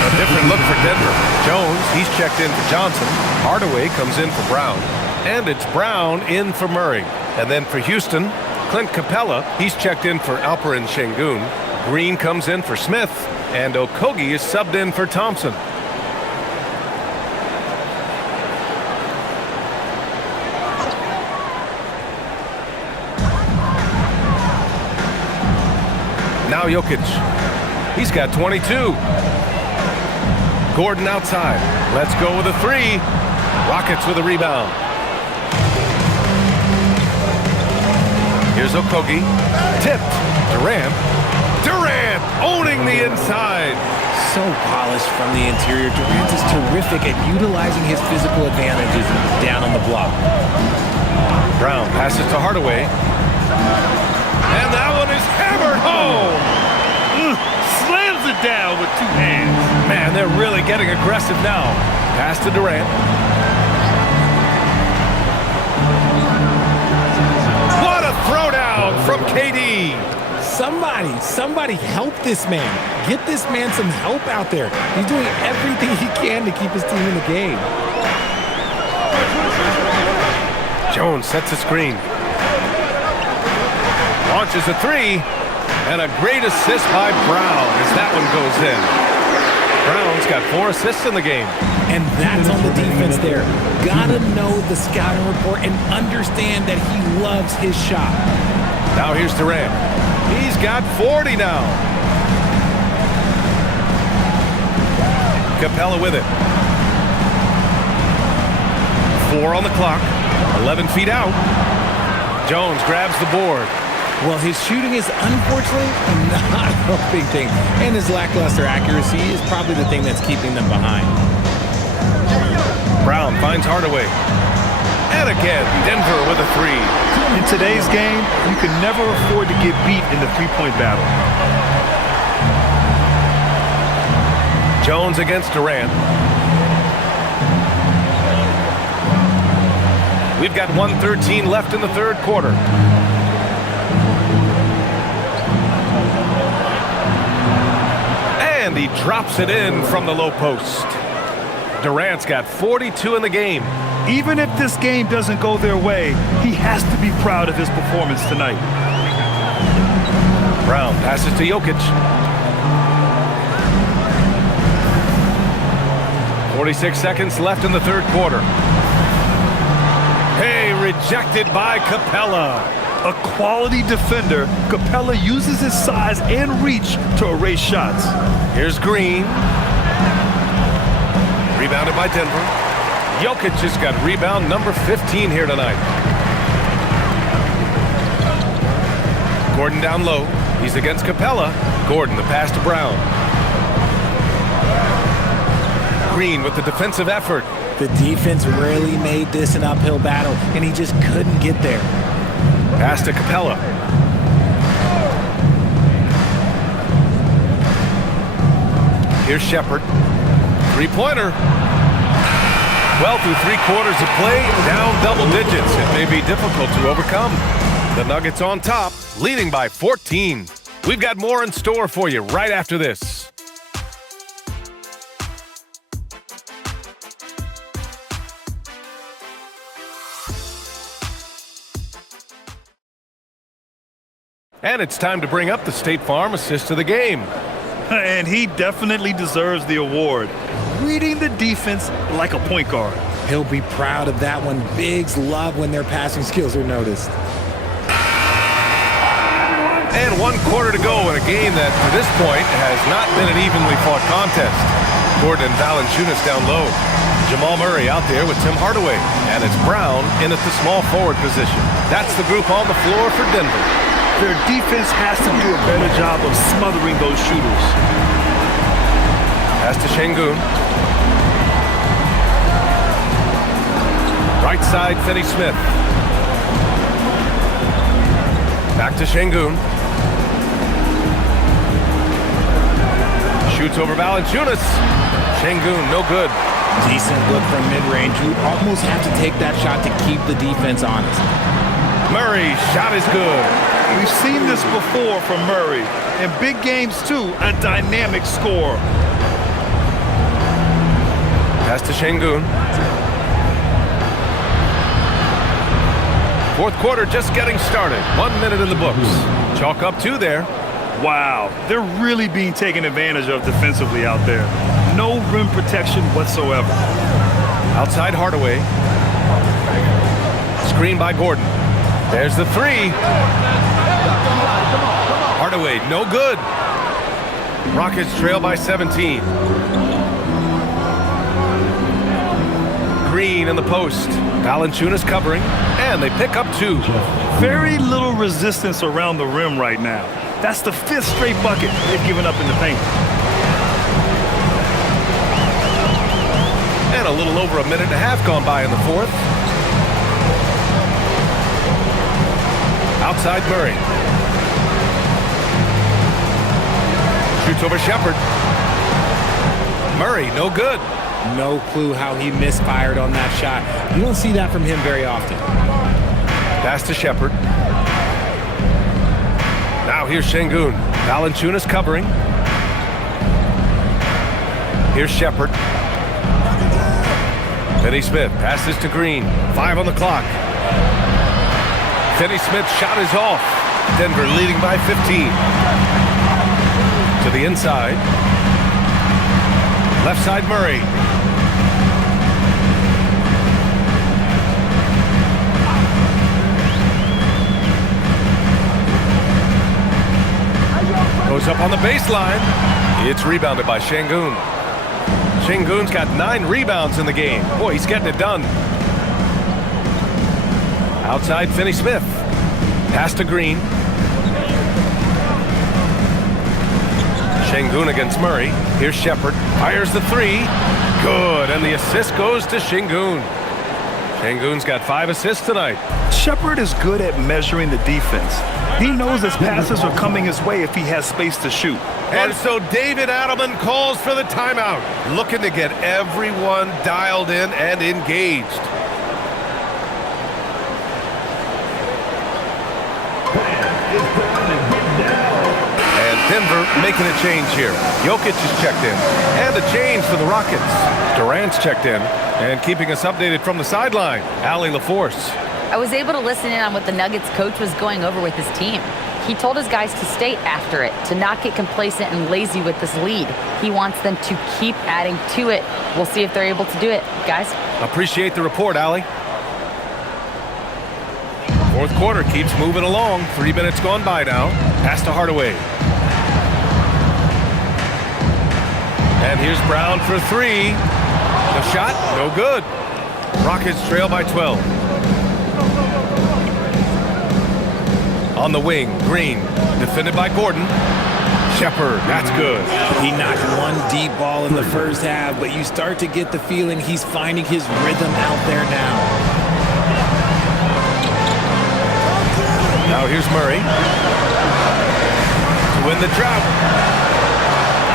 A different look for Denver. Jones, he's checked in for Johnson. Hardaway comes in for Brown. And it's Brown in for Murray. And then for Houston, Clint Capella, he's checked in for Alperen Şengün. Green comes in for Smith, and Okogie is subbed in for Thompson. Now Jokic. He's got 22. Gordon outside. Let's go with a 3. Rockets with a rebound. Here's Okogie. Tipped. Durant owning the inside. So polished from the interior. Durant is terrific at utilizing his physical advantages down on the block. Brown passes to Hardaway. And that one is hammered home. Slams it down with 2 hands. Man, they're really getting aggressive now. Pass to Durant. What a throwdown from KD. Somebody help this man. Get this man some help out there. He's doing everything he can to keep his team in the game. Jones sets a screen. Launches a 3. And a great assist by Brown as that one goes in. Brown's got 4 assists in the game. And that's on the defense there. Gotta know the scouting report and understand that he loves his shot. Now here's Durant. He's got 40 now. Capella with it. 4 on the clock. 11 feet out. Jones grabs the board. Well, his shooting is unfortunately not a big thing. And his lackluster accuracy is probably the thing that's keeping them behind. Brown finds Hardaway. And again, Denver with a 3. In today's game, you can never afford to get beat in the three-point battle. Jones against Durant. We've got 1:13 left in the third quarter. And he drops it in from the low post. Durant's got 42 in the game. Even if this game doesn't go their way, he has to be proud of his performance tonight. Brown passes to Jokic. 46 seconds left in the third quarter. Hey, rejected by Capella. A quality defender, Capella uses his size and reach to erase shots. Here's Green. Rebounded by Denver. Jokic just got rebound number 15 here tonight. Gordon down low. He's against Capella. Gordon, the pass to Brown. Green with the defensive effort. The defense really made this an uphill battle, and he just couldn't get there. Pass to Capella. Here's Shepherd. Three-pointer. Well, through 3 quarters of play, down double digits. It may be difficult to overcome. The Nuggets on top, leading by 14. We've got more in store for you right after this. And it's time to bring up the State Farm assist of the game. And he definitely deserves the award. Reading the defense like a point guard. He'll be proud of that one. Bigs love when their passing skills are noticed. And 1 quarter to go in a game that, to this point, has not been an evenly fought contest. Gordon and Valanciunas down low. Jamal Murray out there with Tim Hardaway. And it's Brown in at the small forward position. That's the group on the floor for Denver. Their defense has to do a better job of smothering those shooters. Pass to Şengün. Right side, Finney-Smith. Back to Şengün. Shoots over Valanciunas. Şengün, no good. Decent look from mid-range. You almost have to take that shot to keep the defense honest. Murray, shot is good. We've seen this before from Murray. In big games, too, a dynamic scorer. Pass to Şengün. Fourth quarter just getting started. 1 minute in the books. Chalk up 2 there. Wow, they're really being taken advantage of defensively out there. No rim protection whatsoever. Outside Hardaway. Screen by Gordon. There's the 3. Hardaway, no good. Rockets trail by 17. Green in the post. Valanciunas covering, and they pick up 2. Very little resistance around the rim right now. That's the 5th straight bucket they've given up in the paint. And a little over a minute and a half gone by in the fourth. Outside Murray. Shoots over Shepherd. Murray, no good. No clue how he misfired on that shot. You don't see that from him very often. Pass to Shepherd. Now here's Şengün. Valanciunas covering. Here's Shepherd. Finney-Smith passes to Green. 5 on the clock. Finney-Smith's shot is off. Denver leading by 15. To the inside. Left side Murray. Goes up on the baseline. It's rebounded by Şengün. Şengün's got 9 rebounds in the game. Boy, he's getting it done. Outside Finney-Smith. Pass to Green. Şengün against Murray. Here's Shepherd. Fires the 3. Good. And the assist goes to Şengün. Şengün's got 5 assists tonight. Shepherd is good at measuring the defense. He knows his passes are coming his way if he has space to shoot. And so David Adelman calls for the timeout, looking to get everyone dialed in and engaged. And Denver making a change here. Jokic is checked in. And a change for the Rockets. Durant's checked in. And keeping us updated from the sideline, Allie LaForce. I was able to listen in on what the Nuggets coach was going over with his team. He told his guys to stay after it, to not get complacent and lazy with this lead. He wants them to keep adding to it. We'll see if they're able to do it, guys. Appreciate the report, Allie. Fourth quarter keeps moving along. 3 minutes gone by now. Pass to Hardaway. And here's Brown for three. The shot, no good. Rockets trail by 12. On the wing, Green, defended by Gordon. Shepard, that's good. He knocked one deep ball in the first half, but you start to get the feeling he's finding his rhythm out there now. Now here's Murray to win the drought.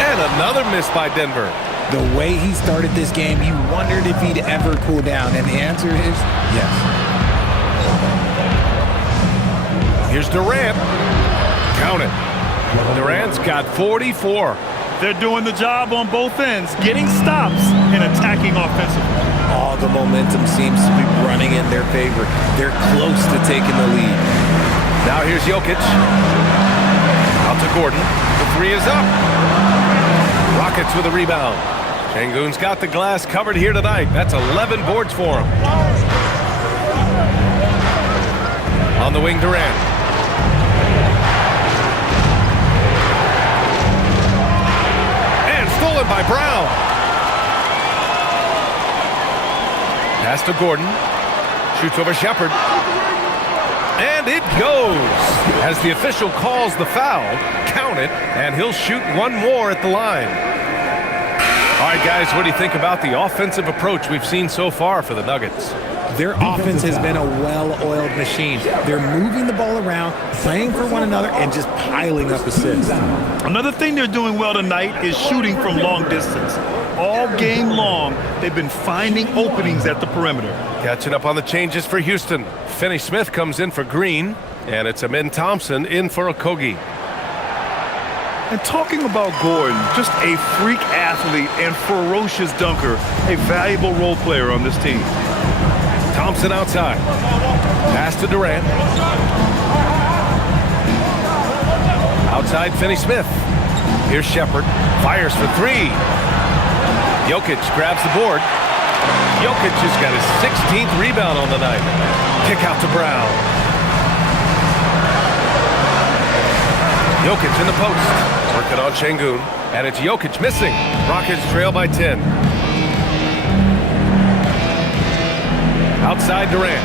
And another miss by Denver. The way he started this game, you wondered if he'd ever cool down, and the answer is yes. Here's Durant. Count it. Durant's got 44. They're doing the job on both ends, getting stops and attacking offensively. All the momentum seems to be running in their favor. They're close to taking the lead. Now here's Jokic. Out to Gordon. The three is up. Rockets with a rebound. Şengün's got the glass covered here tonight. That's 11 boards for him. On the wing, Durant. Stolen by Brown. Pass to Gordon. Shoots over Shepard. And it goes. As the official calls the foul, count it, and he'll shoot one more at the line. All right, guys, what do you think about the offensive approach we've seen so far for the Nuggets? Their offense has been a well-oiled machine. They're moving the ball around, playing for one another, and just piling up assists. Another thing they're doing well tonight is shooting from long distance. All game long, they've been finding openings at the perimeter. Catching up on the changes for Houston. Finney-Smith comes in for Green, and it's Amin Thompson in for Okogie. And talking about Gordon, just a freak athlete and ferocious dunker, a valuable role player on this team. Thompson outside. Pass to Durant. Outside Finney-Smith. Here's Shepard. Fires for three. Jokic grabs the board. Jokic has got his 16th rebound on the night. Kick out to Brown. Jokic in the post. Working on Şengün. And it's Jokic missing. Rockets trail by 10. Outside Durant.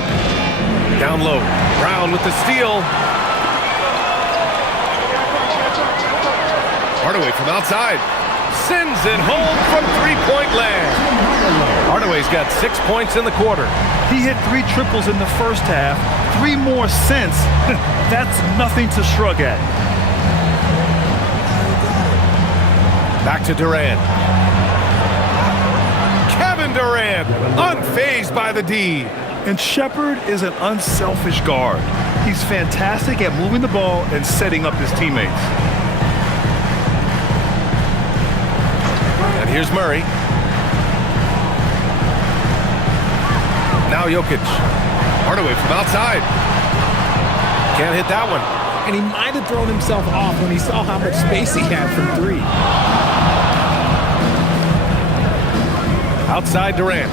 Down low. Brown with the steal. Hardaway from outside. Sends it home from three-point land. Hardaway's got 6 points in the quarter. He hit 3 triples in the first half. 3 more since. That's nothing to shrug at. Back to Durant. Kevin Durant, unfazed by the D. And Shepard is an unselfish guard. He's fantastic at moving the ball and setting up his teammates. And here's Murray. Now Jokic. Hardaway from outside. Can't hit that one. And he might have thrown himself off when he saw how much space he had from three. Outside Durant.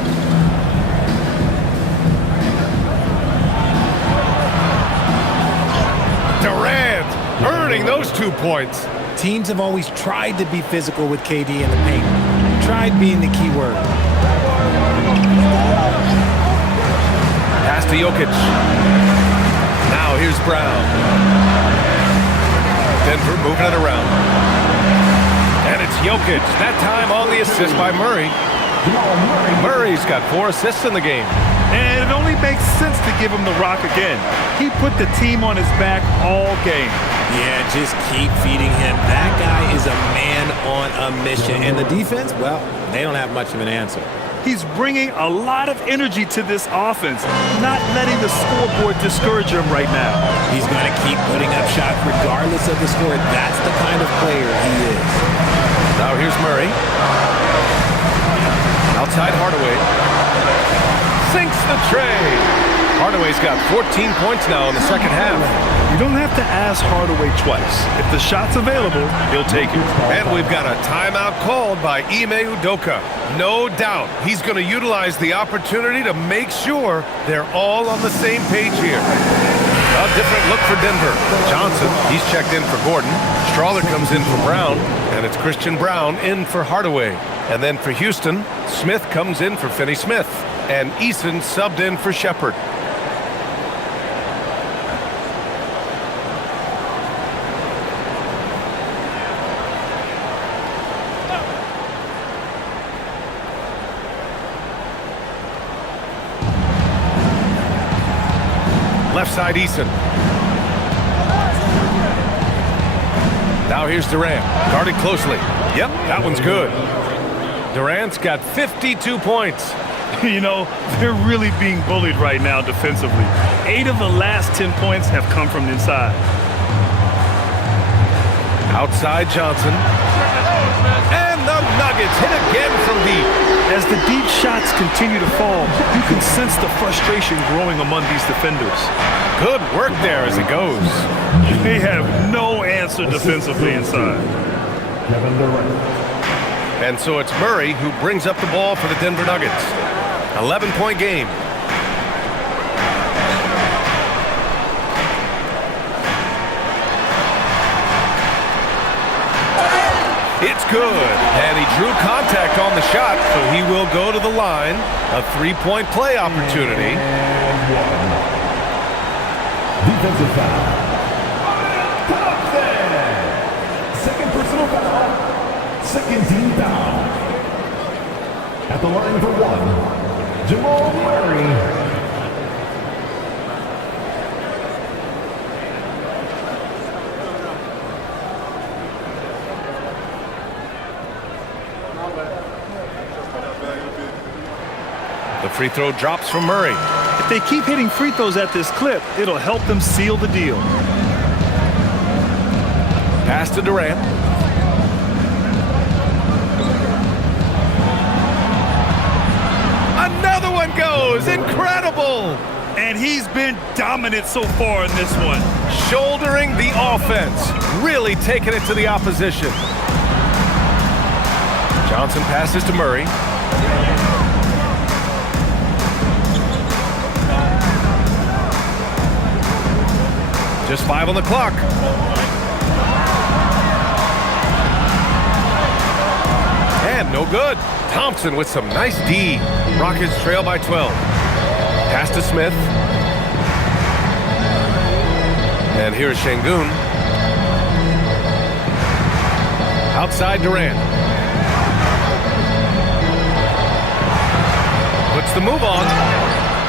Durant earning those 2 points. Teams have always tried to be physical with KD in the paint. Tried being the key word. Pass to Jokic. Now here's Brown. Denver moving it around. And it's Jokic. That time on the assist by Murray. Murray's got 4 assists in the game. And it only makes sense to give him the rock again. He put the team on his back all game. Yeah, just keep feeding him. That guy is a man on a mission. And the defense, well, they don't have much of an answer. He's bringing a lot of energy to this offense, not letting the scoreboard discourage him right now. He's going to keep putting up shots regardless of the score. That's the kind of player he is. Now here's Murray. Outside Hardaway. Sinks the tray. Hardaway's got 14 points now in the second half. You don't have to ask Hardaway twice. If the shot's available, he'll take it. And we've got a timeout called by Ime Udoka. No doubt he's going to utilize the opportunity to make sure they're all on the same page here. A different look for Denver. Johnson, he's checked in for Gordon. Strawler comes in for Brown, and it's Christian Brown in for Hardaway. And then for Houston, Smith comes in for Finney-Smith, and Eason subbed in for Shepard. Left side, Eason. Now here's Durant, guarded closely. Yep, that one's good. Durant's got 52 points. You know, they're really being bullied right now defensively. 8 of the last 10 points have come from inside. Outside Johnson. And the Nuggets hit again from deep. As the deep shots continue to fall, you can sense the frustration growing among these defenders. Good work there as it goes. They have no answer defensively inside. Kevin Durant. And so it's Murray who brings up the ball for the Denver Nuggets. 11-point game. It's good. And he drew contact on the shot, so he will go to the line. A 3-point play opportunity. And one. Defensive foul. Second personal foul. Second team foul. At the line for one. Jamal Murray. The free throw drops from Murray. If they keep hitting free throws at this clip, it'll help them seal the deal. Pass to Durant. Another one goes. Incredible. And he's been dominant so far in this one. Shouldering the offense. Really taking it to the opposition. Johnson passes to Murray. Just 5 on the clock. And no good. Thompson with some nice D. Rockets trail by 12. Pass to Smith. And here's Şengün. Outside Durant. Puts the move on.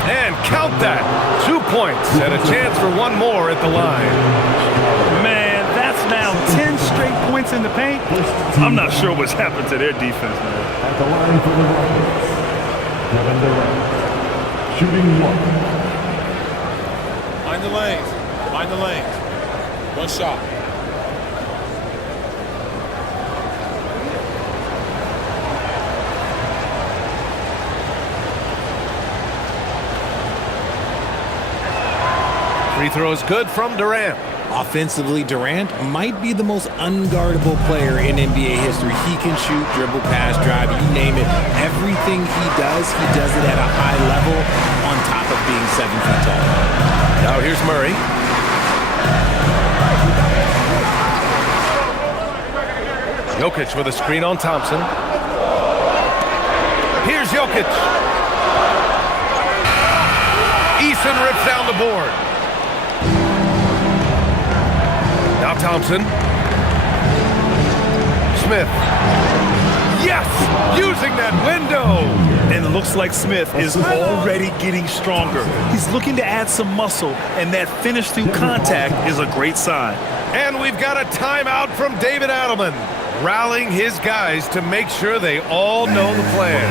And count that. 2 points and a chance for one more at the line. Man, that's now 10 straight points in the paint. I'm not sure what's happened to their defense, man. At the line for the Rockets. Kevin Durant. Shooting one. Find the lanes. Find the lanes. One shot. Free throw is good from Durant. Offensively, Durant might be the most unguardable player in NBA history. He can shoot, dribble, pass, drive, you name it. Everything he does it at a high level on top of being 7 feet tall. Now here's Murray. Jokic with a screen on Thompson. Here's Jokic. Eason rips down the board. Now Thompson. Smith. Yes! Using that window! And it looks like Smith is already getting stronger. He's looking to add some muscle, and that finish through contact is a great sign. And we've got a timeout from David Adelman. rallying his guys to make sure they all know the plan.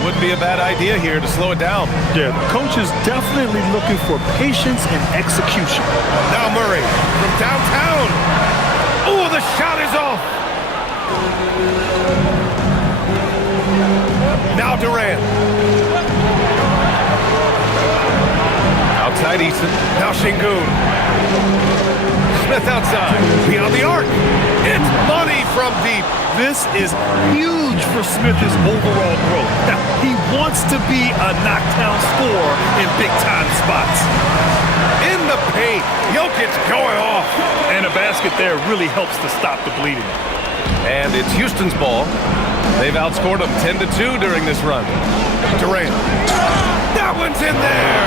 Wouldn't be a bad idea here to slow it down. Yeah, the coach is definitely looking for patience and execution. Now Murray from downtown. Oh, the shot is off. Now Durant. Outside Eason. Now Şengün. Smith outside. Beyond the arc. It's money from deep. This is huge for Smith's overall growth. Now, he wants to be a knockdown scorer in big-time spots. In the paint, Jokic going off. And a basket there really helps to stop the bleeding. And it's Houston's ball. They've outscored them 10-2 during this run. Durant. That one's in there.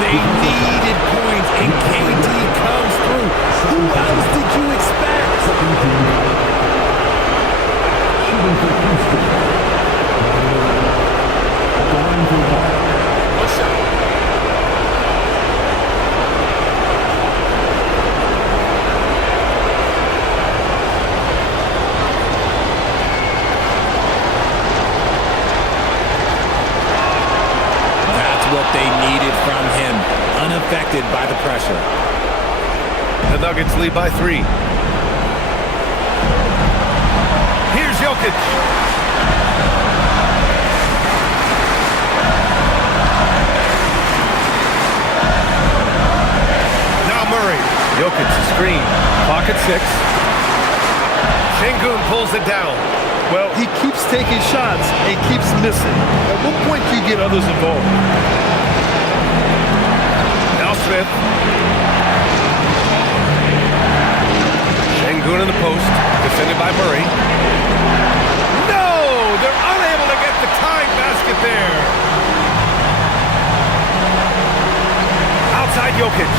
They needed points, and KD comes through. Who else did you expect? That's what they needed from him, unaffected by the pressure. The Nuggets lead by 3. Here's Jokic. Now Murray. Jokic screen. Pocket 6. Şengün pulls it down. Well, he keeps taking shots and keeps missing. At what point do you get others involved? Now Smith. Şengün in the post. Defended by Murray. No! They're unable to get the tying basket there. Outside Jokic.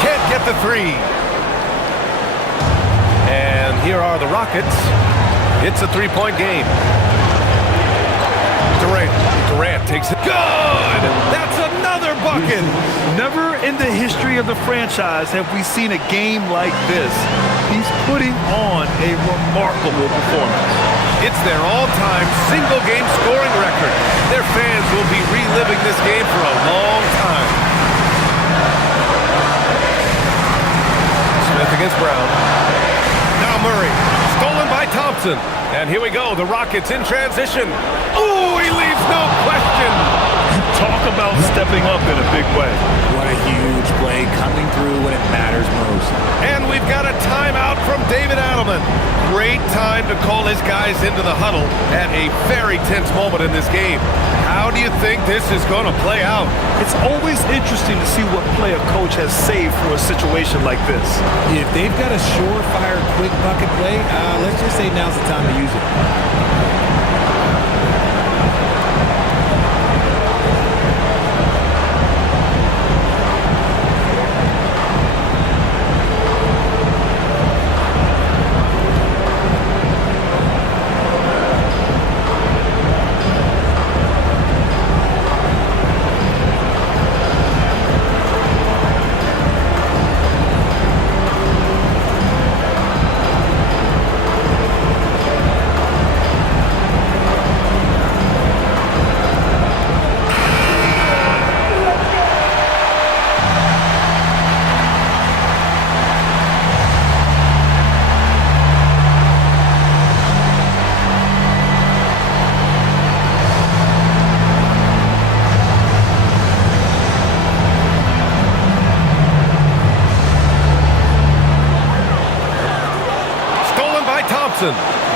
Can't get the 3. And here are the Rockets. It's a 3-point game. Durant takes it. Good! That's another bucket! Never in the history of the franchise have we seen a game like this. He's putting on a remarkable performance. It's their all-time single-game scoring record. Their fans will be reliving this game for a long time. Smith against Brown. Now Murray. Stolen by Thompson. And here we go, the Rockets in transition. Oh, he leaves no question. Talk about stepping up in a big way. What a huge play coming through when it matters most. And we've got a timeout from David Adelman. Great time to call his guys into the huddle at a very tense moment in this game. How do you think this is going to play out? It's always interesting to see what play a coach has saved for a situation like this. If they've got a surefire quick bucket play, let's just say now's the time to use it.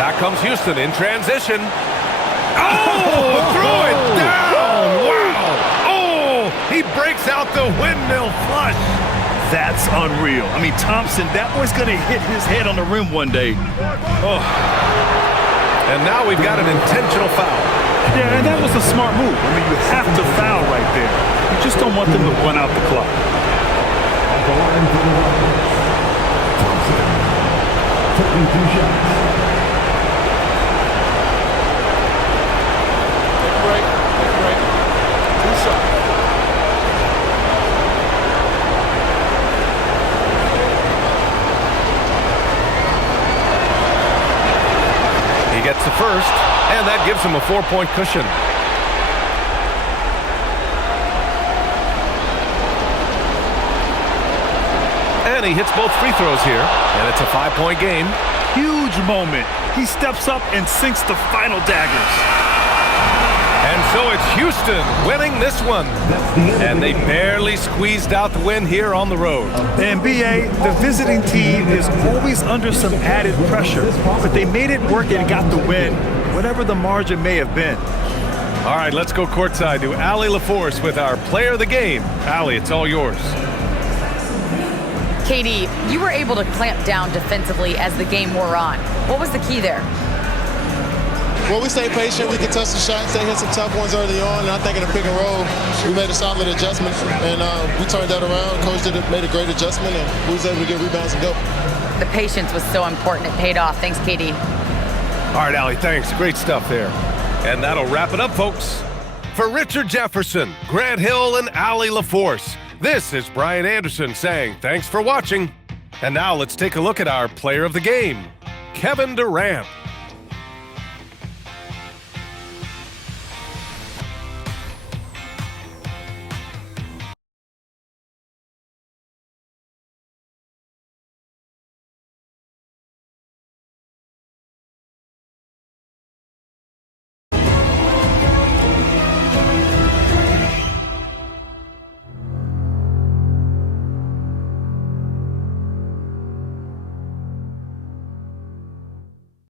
Back comes Houston in transition. Oh, throw it down. Wow. Oh, he breaks out the windmill flush. That's unreal. I mean, Thompson, that boy's going to hit his head on the rim one day. Oh. And now we've got an intentional foul. Yeah, and that was a smart move. I mean, you have to foul right there. You just don't want them to run out the clock. Thompson taking 2 shots. Take a break. 2 shots. He gets the first, and that gives him a 4-point cushion. And he hits both free throws here, and it's a 5-point game. Huge moment. He steps up and sinks the final daggers. And so it's Houston winning this one. And they barely squeezed out the win here on the road. The NBA, the visiting team is always under some added pressure, but they made it work and got the win, whatever the margin may have been. All right, let's go courtside to Allie LaForce with our player of the game. Allie, it's all yours. KD, you were able to clamp down defensively as the game wore on. What was the key there? Well, we stayed patient. We contested shots. They hit some tough ones early on, and I think in the pick and roll, we made a solid adjustment, and we turned that around. Coach made a great adjustment, and we was able to get rebounds and go. The patience was so important. It paid off. Thanks, KD. All right, Allie, thanks. Great stuff there. And that'll wrap it up, folks. For Richard Jefferson, Grant Hill, and Allie LaForce, this is Brian Anderson saying thanks for watching. And now let's take a look at our player of the game, Kevin Durant.